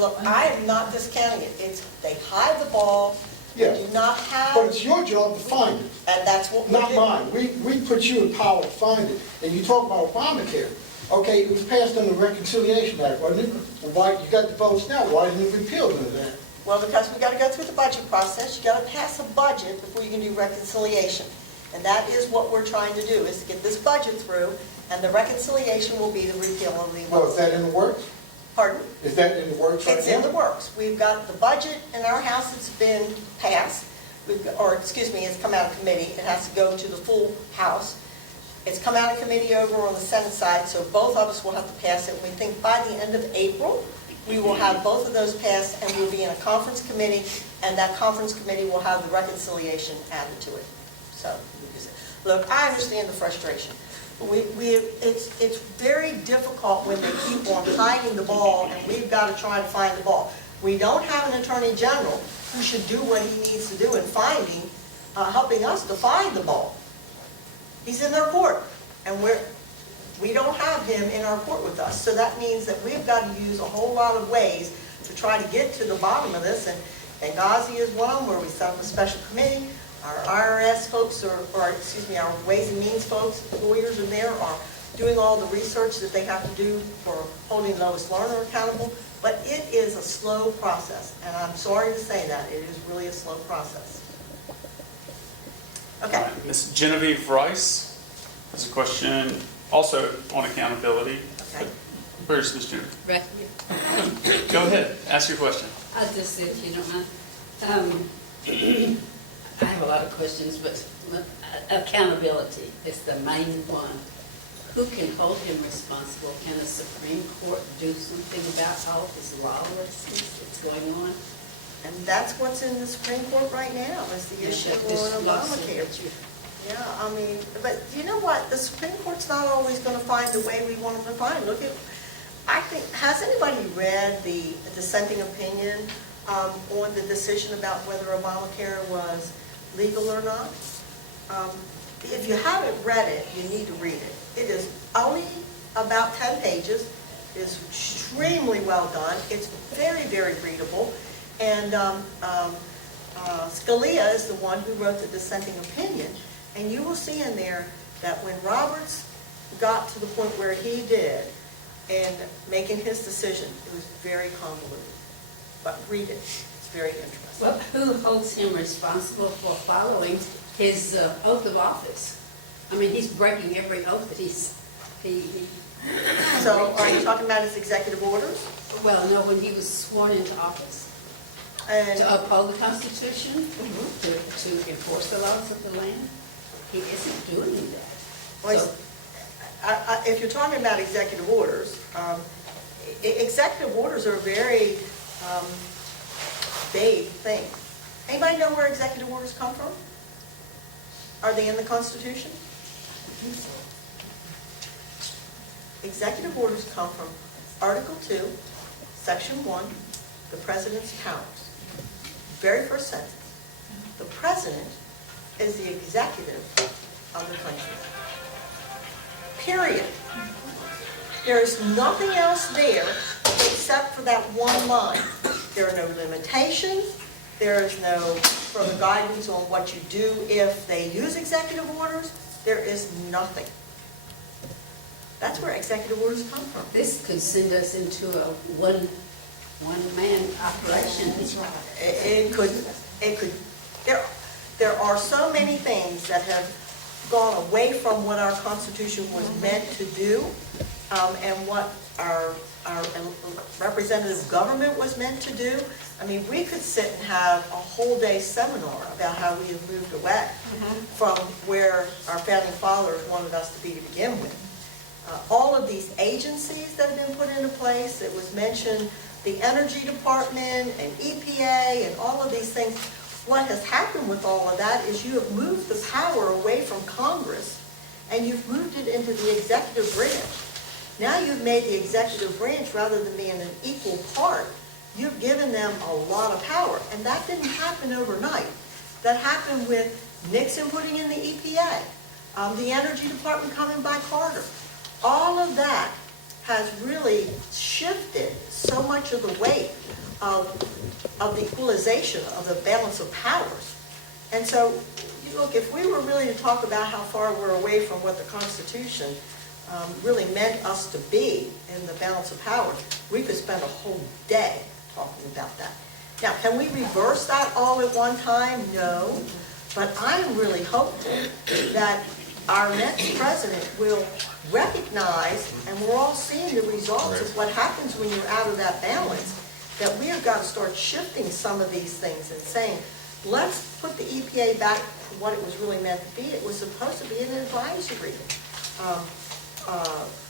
Look, I am not discounting it. They hide the ball. Yeah. They do not have, But it's your job to find it, and that's what we not do. mine. We put you in power to find it. And you talk about Obamacare. Okay, it was passed under the Reconciliation Act, wasn't it? Well, why, you got the votes now, why didn't it repeal none of that? Well, because we got to go through the budget process. You got to pass a budget before you can do reconciliation. And that is what we're trying to do, is to get this budget through, and the reconciliation will be the repeal of the. Well, is that in the works? Pardon? Is that in the works right now? It's in the works. We've got the budget in our house that's been passed, it's come out of committee. It has to go to the full house. It's come out of committee over on the Senate side, so both of us will have to pass it. We think by the end of April, we will have both of those passed, and we'll be in a conference committee, and that conference committee will have the reconciliation added to it. So, look, I understand the frustration. It's very difficult when they keep on hiding the ball, and we've got to try to find the ball. We don't have an attorney general who should do what he needs to do in helping us to find the ball. He's in their court, and we don't have him in our court with us. So that means that we've got to use a whole lot of ways to try to get to the bottom of this. And Benghazi is one of them, where we set up a special committee. Our IRS folks, our Ways and Means folks, lawyers in there, are doing all the research that they have to do for holding Lois Lerner accountable. But it is a slow process, and I'm sorry to say that, it is really a slow process. Okay. Ms. Genevieve Rice has a question also on accountability. Okay. Where's Ms. Genevieve? Right. Go ahead, ask your question. I'll just say, if you don't mind. I have a lot of questions, but accountability is the main one. Who can hold him responsible? Can the Supreme Court do something about all this lawlessness that's going on? And that's what's in the Supreme Court right now, is the issue on Obamacare. Yeah, I mean, but you know what? The Supreme Court's not always going to find the way we want them to find. Look at, I think, has anybody read the dissenting opinion on the decision about whether Obamacare was legal or not? If you haven't read it, you need to read it. It is only about 10 pages. It is extremely well done. It's very, very readable. And Scalia is the one who wrote the dissenting opinion. And you will see in there that when Roberts got to the point where he did in making his decision, it was very convoluted. But read it. It's very interesting. Well, who holds him responsible for following his oath of office? I mean, he's breaking every oath that he So are you talking about his executive orders? well, no, when he was sworn into office. And To uphold the Constitution, to enforce the laws of the land. He isn't doing that. Well, So, if you're talking about executive orders, executive orders are a very vague thing. Anybody know where executive orders come from? Are they in the Constitution? Executive orders come from Article 2, Section 1, the President's powers. Very first sentence. The President is the executive of the country. Period. There is nothing else there except for that one line. There are no limitations. There is no further guidance on what you do if they use executive orders. There is nothing. That's where executive orders come from. this could send us into a one-man operation. It could. There are so many things that have gone away from what our Constitution was meant to do, and what our representative government was meant to do. I mean, we could sit and have a whole day seminar about how we have moved away from where our founding fathers wanted us to be to begin with. All of these agencies that have been put into place, it was mentioned, the Energy Department and EPA and all of these things. What has happened with all of that is you have moved the power away from Congress and you've moved it into the executive branch. Now you've made the executive branch, rather than being an equal part, you've given them a lot of power. And that didn't happen overnight. That happened with Nixon putting in the EPA, the Energy Department coming by Carter. All of that has really shifted so much of the weight of the equalization of the balance of powers. And so, look, if we were really to talk about how far we're away from what the Constitution really meant us to be in the balance of power, we could spend a whole day talking about that. Now, can we reverse that all at one time? No. But I am really hopeful that our next president will recognize, and we're all seeing the results of what happens when you're out of that balance, that we have got to start shifting some of these things and saying, let's put the EPA back to what it was really meant to be. It was supposed to be an advisory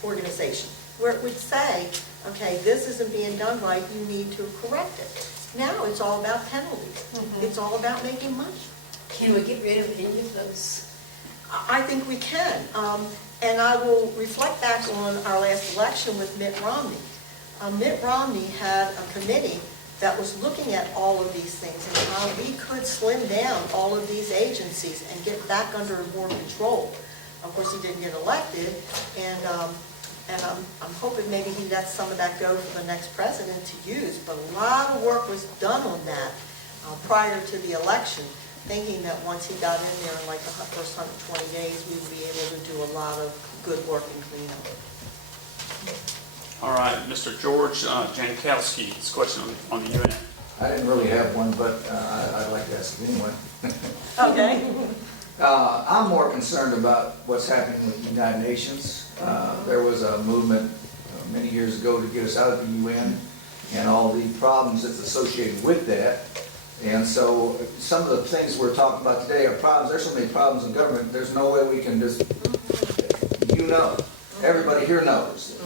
organization, where it would say, okay, this isn't being done right, you need to correct it. Now it's all about penalties. It's all about making money. Can we get rid of any of those? I think we can. And I will reflect back on our last election with Mitt Romney. Mitt Romney had a committee that was looking at all of these things and how we could slim down all of these agencies and get back under more control. Of course, he didn't get elected, and I'm hoping maybe he lets some of that go for the next president to use. But a lot of work was done on that prior to the election, thinking that once he got in there in like the first 120 days, we would be able to do a lot of good work and cleanup. All right, Mr. George Janikowski, this question on the UN. I didn't really have one, but I'd like to ask it anyway. Okay. I'm more concerned about what's happening with the United Nations. There was a movement many years ago to get us out of the UN and all the problems that's associated with that. And so some of the things we're talking about today are problems. There's so many problems in government, there's no way we can just, everybody here knows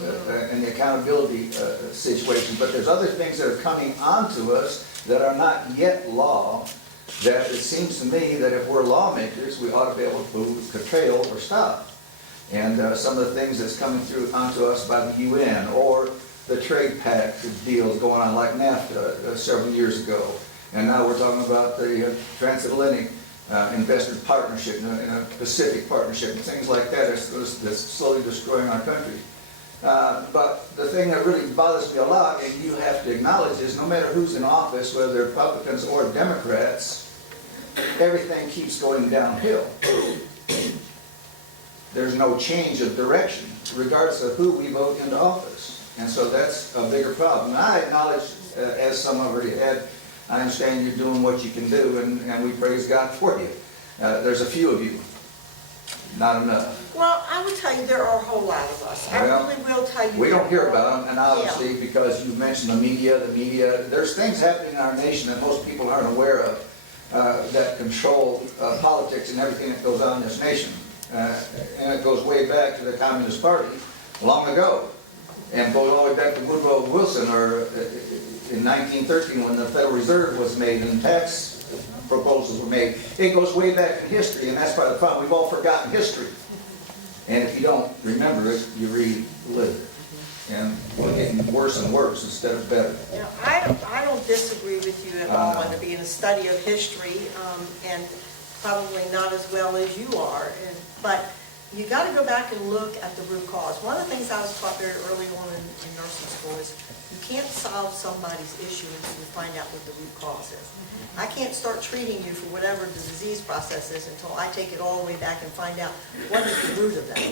in the accountability situation, but there's other things that are coming onto us that are not yet law, that it seems to me that if we're lawmakers, we ought to be able to curtail or stop. And some of the things that's coming through onto us by the UN, or the trade pact deals going on like NAFTA several years ago. And now we're talking about the transatlantic investment partnership and a Pacific partnership and things like that that's slowly destroying our country. But the thing that really bothers me a lot, and you have to acknowledge, is no matter who's in office, whether they're Republicans or Democrats, everything keeps going downhill. There's no change of direction, regardless of who we vote into office. And so that's a bigger problem. And I acknowledge, as some already had, I understand you're doing what you can do, and we praise God for you. There's a few of you, not enough. Well, I would tell you there are a whole lot of us. I Well, really will tell you. We don't hear there are. about them, and obviously, because you've mentioned the media, there's things happening in our nation that most people aren't aware of that control politics and everything that goes on in this nation. And it goes way back to the Communist Party, long ago. And goes all the way back to Woodrow Wilson, or in 1913 when the Federal Reserve was made and tax proposals were made. It goes way back in history, and that's part of the problem. We've all forgotten history. And if you don't remember it, you relive it. And we're getting worse and worse instead of better. Yeah, I don't disagree with you at all on it being a study of history, and probably not as well as you are. But you got to go back and look at the root cause. One of the things I was taught very early on in nursing school is you can't solve somebody's issue until you find out what the root cause is. I can't start treating you for whatever the disease process is until I take it all the way back and find out what is the root of that.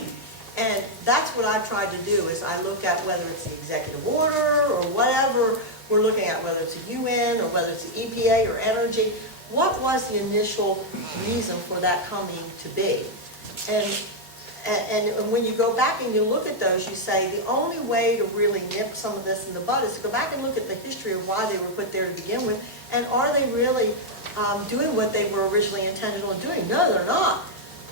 And that's what I've tried to do, is I look at whether it's the executive order or whatever we're looking at, whether it's the UN or whether it's the EPA or energy. What was the initial reason for that coming to be? And when you go back and you look at those, you say the only way to really nip some of this in the bud is to go back and look at the history of why they were put there to begin with, and are they really doing what they were originally intended on doing? No, they're not.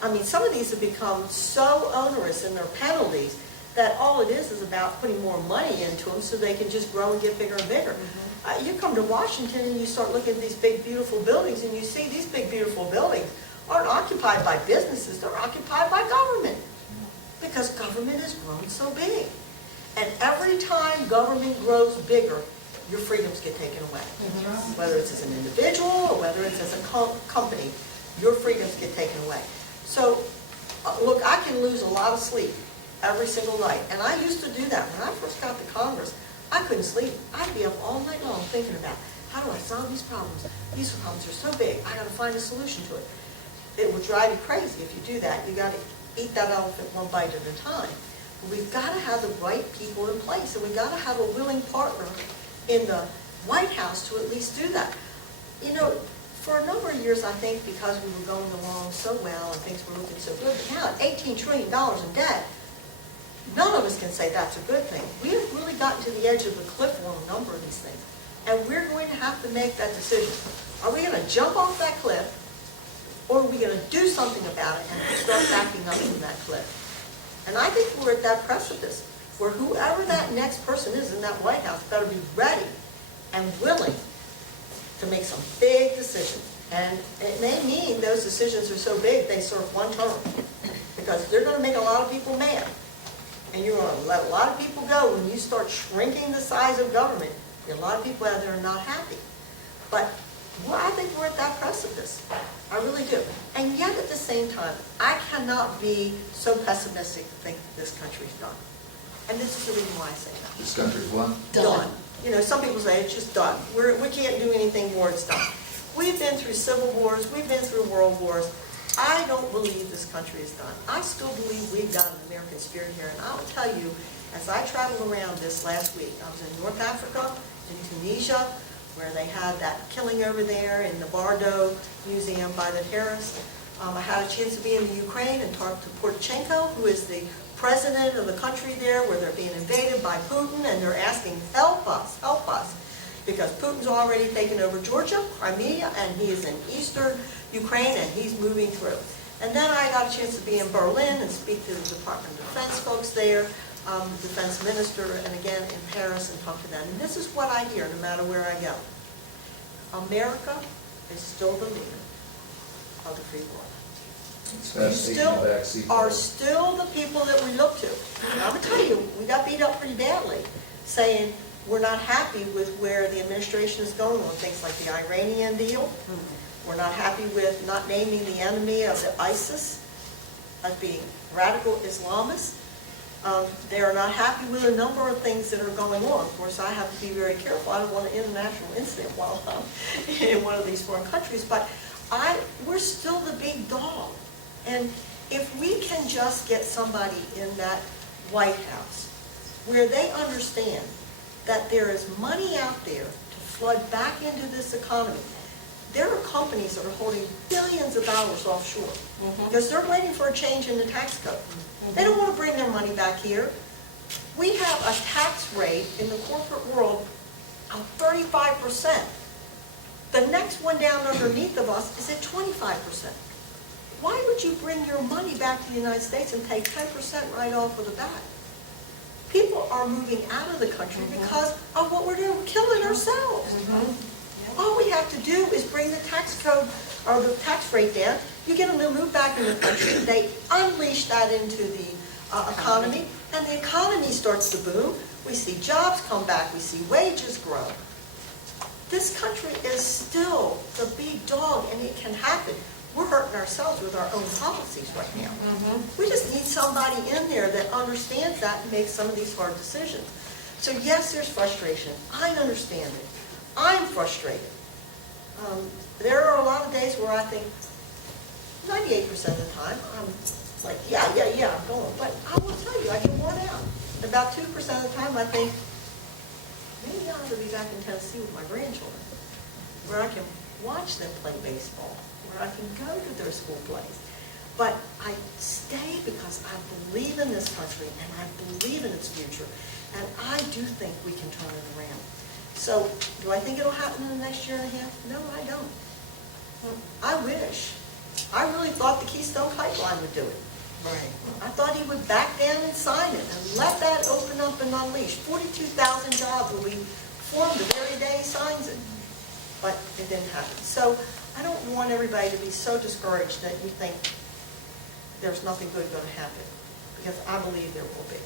I mean, some of these have become so onerous in their penalties that all it is about putting more money into them so they can just grow and get bigger and bigger. You come to Washington and you start looking at these big, beautiful buildings, and you see these big, beautiful buildings aren't occupied by businesses, they're occupied by government. Because government has grown so big. And every time government grows bigger, your freedoms get taken away. Whether it's as an individual or whether it's as a company, your freedoms get taken away. So, look, I can lose a lot of sleep every single night. And I used to do that. When I first got to Congress, I couldn't sleep. I'd be up all night long thinking about, how do I solve these problems? These problems are so big, I gotta find a solution to it. It would drive you crazy if you do that. You gotta eat that elephant one bite at a time. We've gotta have the right people in place, and we've gotta have a willing partner in the White House to at least do that. You know, for a number of years, I think because we were going along so well and things were looking so good, but now at $18 trillion in debt, none of us can say that's a good thing. We have really gotten to the edge of the cliff on a number of these things. And we're going to have to make that decision. Are we going to jump off that cliff, or are we going to do something about it and start backing up from that cliff? And I think we're at that precipice where whoever that next person is in that White House better be ready and willing to make some big decisions. And it may mean those decisions are so big they serve one term, because they're going to make a lot of people mad. And you're going to let a lot of people go when you start shrinking the size of government. There are a lot of people out there who are not happy. But well, I think we're at that precipice. I really do. And yet at the same time, I cannot be so pessimistic to think this country's done. And this is the reason why I say that. This country's one. Done. You know, some people say it's just done. We can't do anything more, it's done. We've been through civil wars, we've been through world wars. I don't believe this country is done. I still believe we've got an American spirit here, and I'll tell you, as I traveled around this last week, I was in North Africa, in Tunisia, where they had that killing over there in the Bardo Museum by the terrorists. I had a chance to be in the Ukraine and talk to Poroshenko, who is the president of the country there, where they're being invaded by Putin, and they're asking, help us, because Putin's already taken over Georgia, Crimea, and he is in eastern Ukraine, and he's moving through. And then I got a chance to be in Berlin and speak to the Department of Defense folks there, the defense minister, and again in Paris, and talk to them. And this is what I hear no matter where I go. America is still the leader of the free world. You still are still the people that we look to. And I'm going to tell you, we got beat up pretty badly, saying we're not happy with where the administration is going on things like the Iranian deal. We're not happy with not naming the enemy of the ISIS as being radical Islamists. They're not happy with a number of things that are going on. Of course, I have to be very careful. I don't want an international incident while I'm in one of these foreign countries. But we're still the big dog. And if we can just get somebody in that White House where they understand that there is money out there to flood back into this economy. There are companies that are holding billions of dollars offshore because they're waiting for a change in the tax code. They don't want to bring their money back here. We have a tax rate in the corporate world of 35%. The next one down underneath of us is at 25%. Why would you bring your money back to the United States and pay 10% right off of the bat? People are moving out of the country because of what we're doing. We're killing ourselves. All we have to do is bring the tax code or the tax rate down. You get them to move back in the country. They unleash that into the economy, and the economy starts to boom. We see jobs come back. We see wages grow. This country is still the big dog, and it can happen. We're hurting ourselves with our own policies right now. We just need somebody in there that understands that and makes some of these hard decisions. So yes, there's frustration. I understand it. I'm frustrated. There are a lot of days where I think 98% of the time I'm like, yeah, I'm going. But I will tell you, I get worn out. About 2% of the time I think, maybe I ought to be back in Tennessee with my grandchildren, where I can watch them play baseball, where I can go to their school plays. But I stay because I believe in this country and I believe in its future. And I do think we can turn it around. So, do I think it'll happen in the next year and a half? No, I don't. I wish. I really thought the Keystone Pipeline would do it. Right. I thought he would back down and sign it and let that open up and unleash. 42,000 jobs will be formed the very day he signs it. But it didn't happen. So, I don't want everybody to be so discouraged that you think there's nothing good going to happen. Because I believe there will be.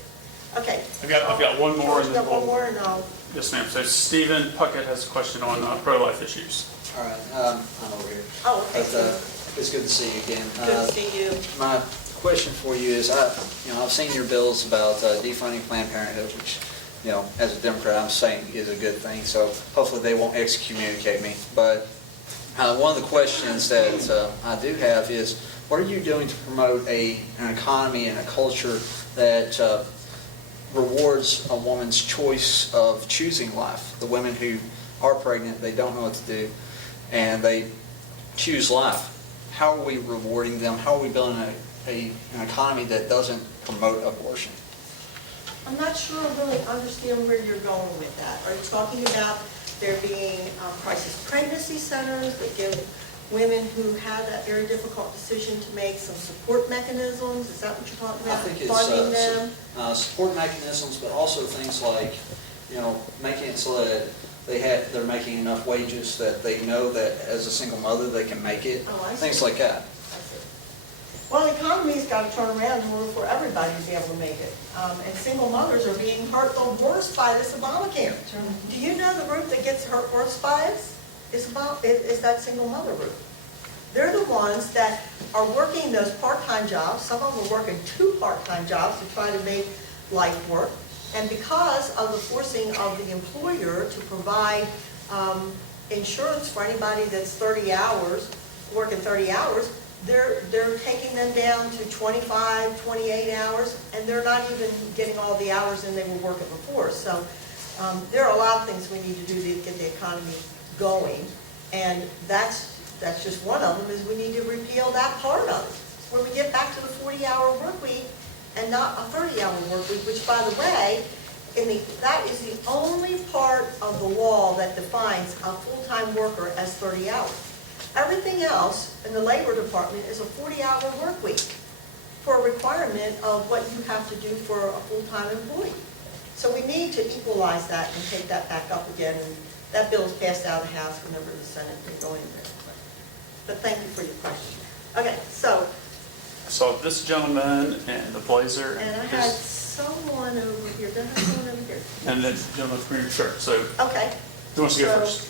Okay. I've got one more. George, got one more, and I'll... Yes, ma'am. So Stephen Puckett has a question on pro-life issues. All right, I'm over here. Oh, okay. But, it's good to see you again. Good to see you. My question for you is, I've seen your bills about defunding Planned Parenthood, which, as a Democrat, I'm saying is a good thing. So hopefully they won't excommunicate me. But one of the questions that I do have is, what are you doing to promote an economy and a culture that rewards a woman's choice of choosing life? The women who are pregnant, they don't know what to do, and they choose life. How are we rewarding them? How are we building an economy that doesn't promote abortion? I'm not sure I really understand where you're going with that. Are you talking about there being crisis pregnancy centers that give women who have that very difficult decision to make some support mechanisms? Is that what you're talking about? I think it's funding them? Support mechanisms, but also things like, making it so that they're making enough wages that they know that as a single mother they can make it. Oh, I see. Things like that. I see. Well, the economy's got to turn around in order for everybody to be able to make it. And single mothers are being hurt the worst by this Obamacare. Do you know the group that gets hurt worst by it? Is that single mother group. They're the ones that are working those part-time jobs. Some of them are working 2 part-time jobs to try to make life work. And because of the forcing of the employer to provide insurance for anybody that's 30 hours, working 30 hours, they're taking them down to 25, 28 hours, and they're not even getting all the hours in they were working before. So there are a lot of things we need to do to get the economy going, and that's just one of them, is we need to repeal that part of it, where we get back to the 40-hour work week and not a 30-hour work week, which, by the way, that is the only part of the law that defines a full-time worker as 30 hours. Everything else in the Labor Department is a 40-hour work week for a requirement of what you have to do for a full-time employee. So we need to equalize that and take that back up again, and that bill is passed out of the House whenever the Senate can go in there. But thank you for your question. Okay, so, So this gentleman and the blazer. and I had someone over here, did I have someone over here? And then gentleman from your shirt. So Okay. who wants to go So, first?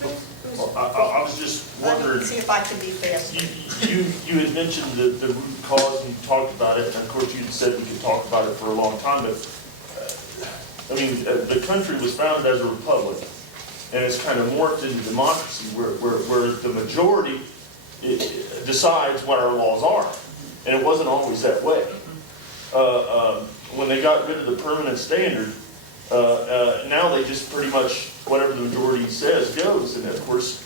who's- Well, I was just Let me wondering, see if I can be faster. you had mentioned the root cause and you talked about it, and of course you had said we could talk about it for a long time, but, the country was founded as a republic, and it's kind of morphed into democracy, where the majority decides what our laws are, and it wasn't always that way. When they got rid of the permanent standard, now they just pretty much, whatever the majority says goes, and of course,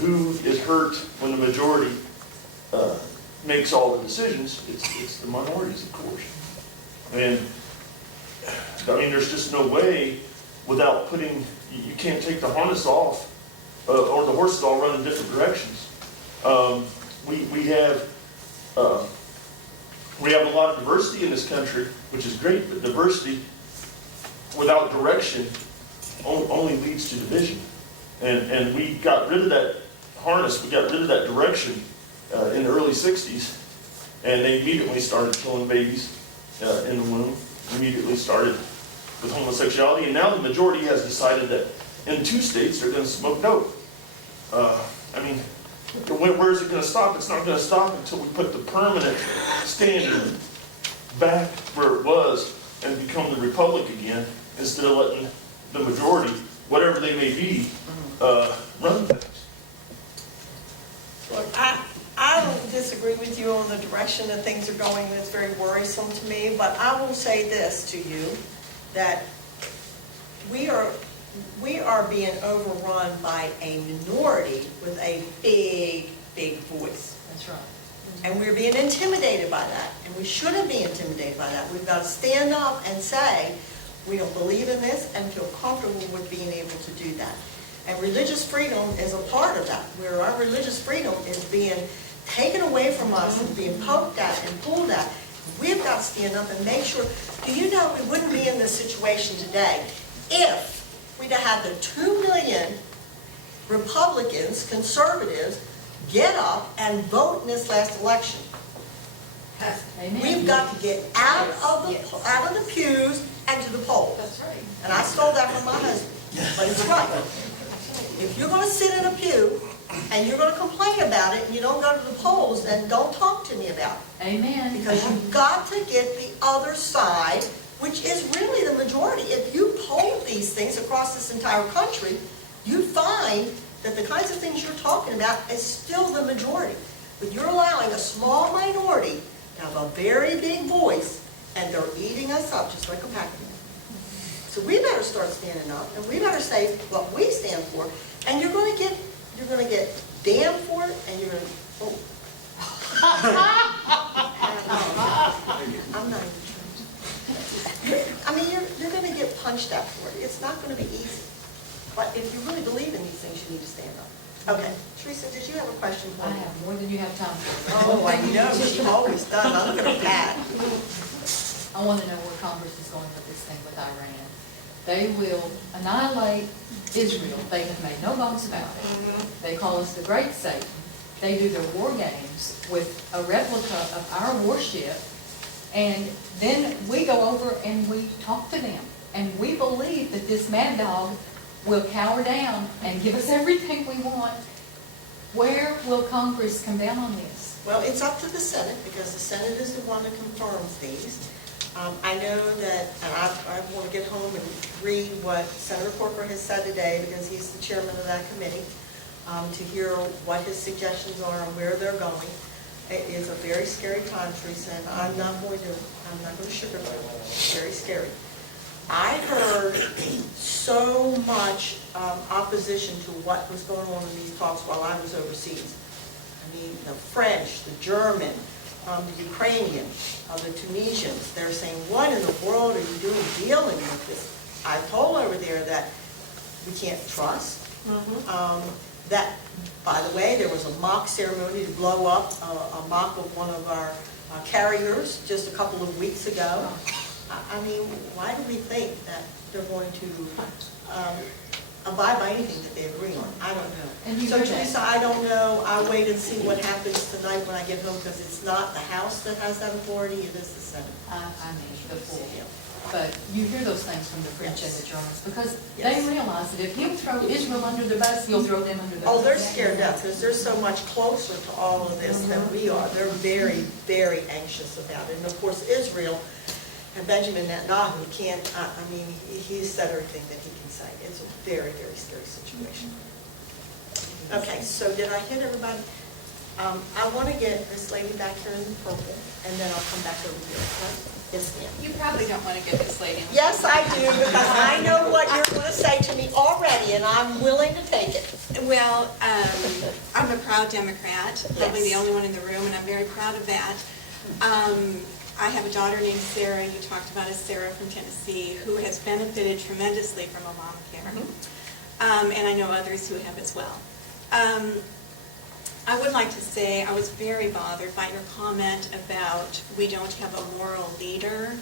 who is hurt when the majority makes all the decisions? It's the minorities, of course. And, I mean, there's just no way without putting, you can't take the harness off, or the horses all run in different directions. We have a lot of diversity in this country, which is great, but diversity without direction only leads to division. And we got rid of that harness, we got rid of that direction in the early 60s, and they immediately started killing babies in the womb, immediately started with homosexuality, and now the majority has decided that in 2 states they're going to smoke dope. I mean, where is it going to stop? It's not going to stop until we put the permanent standard back where it was and become the republic again, instead of letting the majority, whatever they may be, run things. Look, I don't disagree with you on the direction that things are going. That's very worrisome to me, but I will say this to you, that we are being overrun by a minority with a big, big voice. That's right. And we're being intimidated by that, and we shouldn't be intimidated by that. We've got to stand up and say, we don't believe in this, and feel comfortable with being able to do that. And religious freedom is a part of that, where our religious freedom is being taken away from us and being poked at and pulled at. We've got to stand up and make sure. Do you know we wouldn't be in this situation today if we'd have had the 2 million Republicans, conservatives, get up and vote in this last election? Amen. We've got to get out of the pews and to the polls. That's right. And I stole that from my husband, but it's right. If you're going to sit in a pew and you're going to complain about it and you don't go to the polls, then don't talk to me about it. Amen. Because you've got to get the other side, which is really the majority. If you poll these things across this entire country, you find that the kinds of things you're talking about is still the majority. But you're allowing a small minority to have a very big voice, and they're eating us up just like a pack of them. So we better start standing up, and we better say what we stand for. And you're going to get damned for it, and you're going to. Oh. I'm not even trying. I mean, you're going to get punched out for it. It's not going to be easy. But if you really believe in these things, you need to stand up. Okay, Teresa, did you have a question for I me? have more than you have time for. Oh, I know, she always does. I look at her pad. I want to know where Congress is going with this thing with Iran. They will annihilate Israel. They have made no bones about it. They call us the Great Satan. They do their war games with a replica of our warship, and then we go over and we talk to them. And we believe that this mad dog will cower down and give us everything we want. Where will Congress come down on this? Well, it's up to the Senate, because the Senate is the one that confirms these. I know that, and I want to get home and read what Senator Corker has said today, because he's the chairman of that committee, to hear what his suggestions are and where they're going. It is a very scary time, Teresa, and I'm not going to sugarcoat it. It's very scary. I heard so much opposition to what was going on in these talks while I was overseas. I mean, the French, the German, the Ukrainian, the Tunisians, they're saying, what in the world are you doing dealing with this? I told over there that we can't trust. That, by the way, there was a mock ceremony to blow up a mock of one of our carriers just a couple of weeks ago. I mean, why do we think that they're going to abide by anything that they agree on? I don't know. And you So heard that. Teresa, I don't know. I'll wait and see what happens tonight when I get home, because it's not the House that has that authority, it is the Senate. I mean, the full. But you hear those things from the French and the Germans, because Yes. they realize that if he'll throw Israel under the bus, he'll throw them under the bus. Oh, they're scared to death, because they're so much closer to all of this than we are. They're very, very anxious about it. And of course, Israel and Benjamin Netanyahu can't, I mean, he's said everything that he can say. It's a very, very scary situation. Okay, so did I hit everybody? I want to get this lady back here in the purple, and then I'll come back over here. Okay? Yes, ma'am. You probably don't want to get this lady. Yes, I do, because I know what you're going to say to me already, and I'm willing to take it. Well, I'm a proud Democrat, probably the Yes. only one in the room, and I'm very proud of that. I have a daughter named Sarah, you talked about as Sarah from Tennessee, who has benefited tremendously from Obamacare. And I know others who have as well. I would like to say I was very bothered by your comment about we don't have a moral leader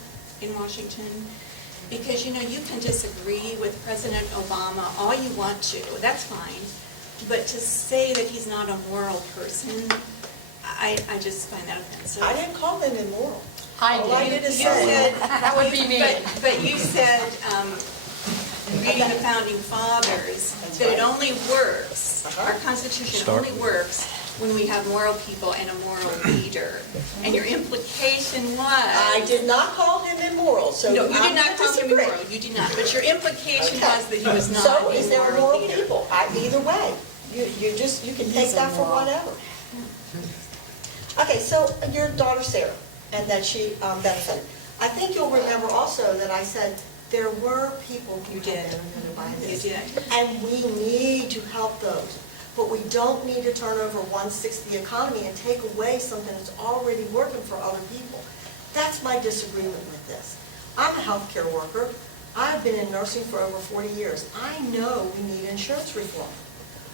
in Washington. Because, you know, you can disagree with President Obama all you want to, that's fine. But to say that he's not a moral person, I just find that offensive. I didn't call them immoral. I All I did. did is You say, said, That would be me. But you said, reading the Founding Fathers, that it only works, our Constitution only works when we have moral people and a moral leader. And your implication was... I did not call him immoral, so No, you I'm did not gonna call him disagree. immoral, you did not. But your implication Okay. was that he was not So is there a moral moral leader. people? Either way, you can take that for whatever. Okay, so your daughter Sarah, and that she benefited. I think you'll remember also that I said there were people who You did. benefited by You this. did. And we need to help those. But we don't need to turn over 1/6 of the economy and take away something that's already working for other people. That's my disagreement with this. I'm a healthcare worker. I've been in nursing for over 40 years. I know we need insurance reform.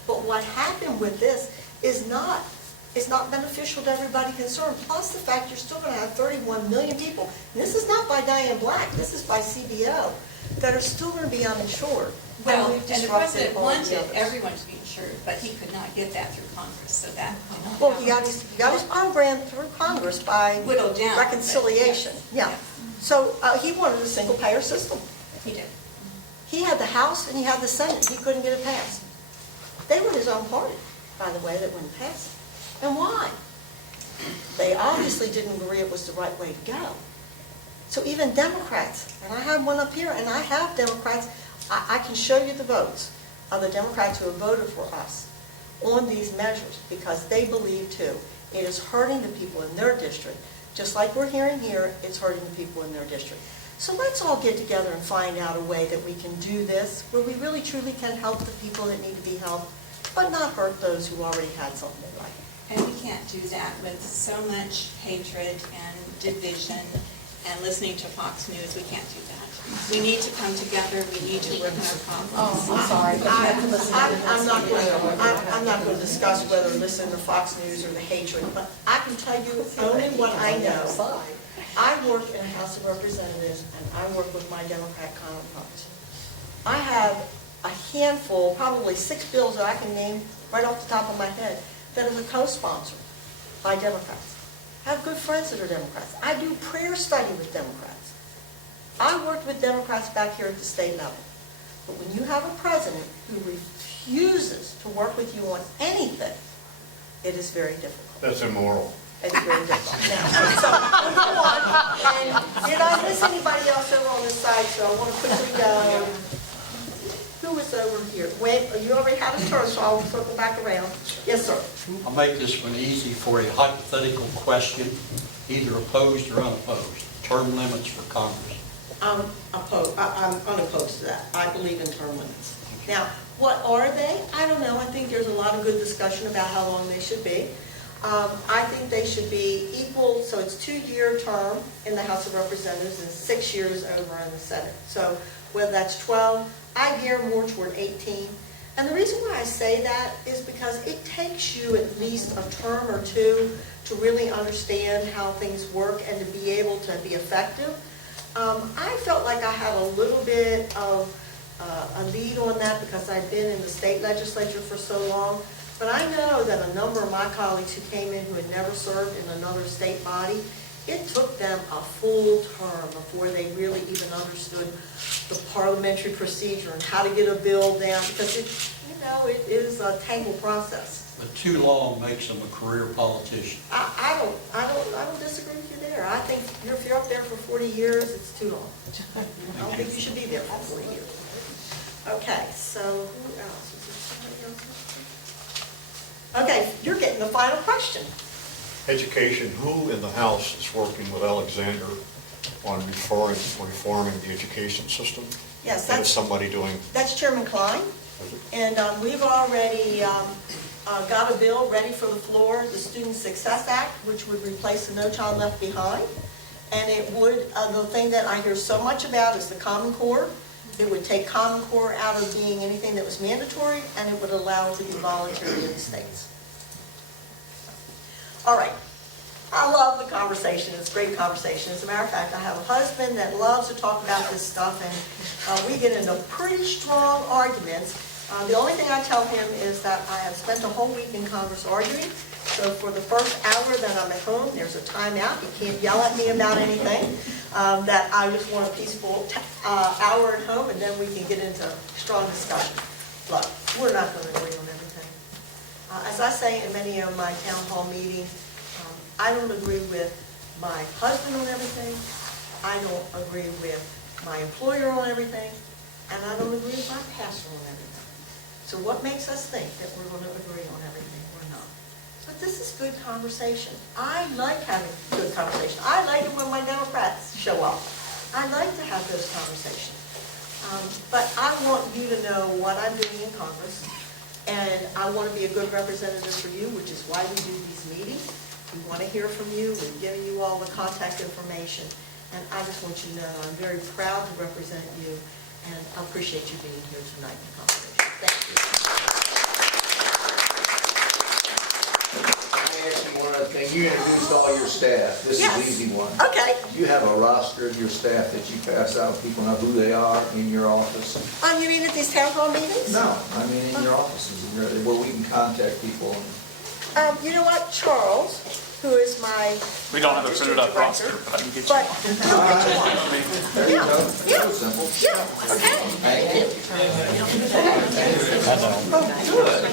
But what happened with this is not beneficial to everybody concerned. Plus the fact you're still going to have 31 million people, and this is not by Diane Black, this is by CBO, that are still going to be uninsured. Well, we've and the disrupted president all the wanted others. everyone to be insured, but he could not get that through Congress, so that did not Well, happen. he got his program through Congress by Whittled down, but reconciliation. yes, Yeah. So he wanted a single-payer system. He did. He had the House and he had the Senate. He couldn't get it passed. They were his own party, by the way, that wouldn't pass it. And why? They obviously didn't agree it was the right way to go. So even Democrats, and I have one up here, and I have Democrats, I can show you the votes of the Democrats who have voted for us on these measures, because they believe too, it is hurting the people in their district. Just like we're hearing here, it's hurting the people in their district. So let's all get together and find out a way that we can do this, where we really truly can help the people that need to be helped, but not hurt those who already had something they like. And we can't do that with so much hatred and division and listening to Fox News. We can't do that. We need to come together. We need to work on our problems. Oh, I'm sorry. I'm not going to discuss whether listen to Fox News or the hatred, but I can tell you only what I know. I work in the House of Representatives, and I work with my Democrat counterparts. I have a handful, probably 6 bills that I can name right off the top of my head, that is a co-sponsor by Democrats. I have good friends that are Democrats. I do prayer study with Democrats. I worked with Democrats back here at the state level. But when you have a president who refuses to work with you on anything, it is very difficult. That's immoral. It's very difficult. Now, so, we'll go on. And did I miss anybody else over on this side? So I want to quickly go. Who who was over here? Wait, you already had a turn, so I'll circle back around. Yes, sir. I'll make this one easy for you. Hypothetical question, either opposed or unopposed. Term limits for Congress. I'm unopposed to that. I believe in term limits. Now, what are they? I don't know. I think there's a lot of good discussion about how long they should be. I think they should be equal, so it's 2-year term in the House of Representatives and 6 years over in the Senate. So whether that's 12, I gear more toward 18. And the reason why I say that is because it takes you at least a term or two to really understand how things work and to be able to be effective. I felt like I had a little bit of a lead on that because I've been in the state legislature for so long. But I know that a number of my colleagues who came in who had never served in another state body, it took them a full term before they really even understood the parliamentary procedure and how to get a bill down, because it is a tangled process. But too long makes them a career politician. I don't disagree with you there. I think if you're up there for 40 years, it's too long. I don't think you should be there for 40 years. Okay, so who else? Is there somebody else? Okay, you're getting the final question. Education, who in the House is working with Alexander on reforming the education system? Yes, And is somebody doing, that's Chairman Klein. is it? And we've already got a bill ready for the floor, the Student Success Act, which would replace the No Child Left Behind. And it would, the thing that I hear so much about is the Common Core. It would take Common Core out of being anything that was mandatory, and it would allow it to be voluntary in the states. All right. I love the conversation. It's a great conversation. As a matter of fact, I have a husband that loves to talk about this stuff, and we get into pretty strong arguments. The only thing I tell him is that I have spent a whole week in Congress arguing. So for the first hour that I'm at home, there's a timeout. He can't yell at me about anything. That I just want a peaceful hour at home, and then we can get into strong discussion. Look, we're not going to agree on everything. As I say in many of my town hall meetings, I don't agree with my husband on everything. I don't agree with my employer on everything. And I don't agree with my pastor on everything. So what makes us think that we're going to agree on everything? We're not. But this is good conversation. I like having good conversation. I like it when my Democrats show up. I like to have those conversations. But I want you to know what I'm doing in Congress. And I want to be a good representative for you, which is why we do these meetings. We want to hear from you. We're giving you all the contact information. And I just want you to know I'm very proud to represent you, and I appreciate you being here tonight in the conversation. Thank you. Let me ask you one other thing. You introduced all your staff. This is Yes. an easy one. Okay. You have a roster of your staff that you pass out. People know who they are in your office. You mean at these town hall meetings? No, I mean in your offices, where we can contact people. You know what, Charles, who is my We don't have a printed up roster, director, but I can get you but one. we'll get you one. There you Yeah, go. yeah. That was simple. Yeah, okay. Thank you. Oh, good.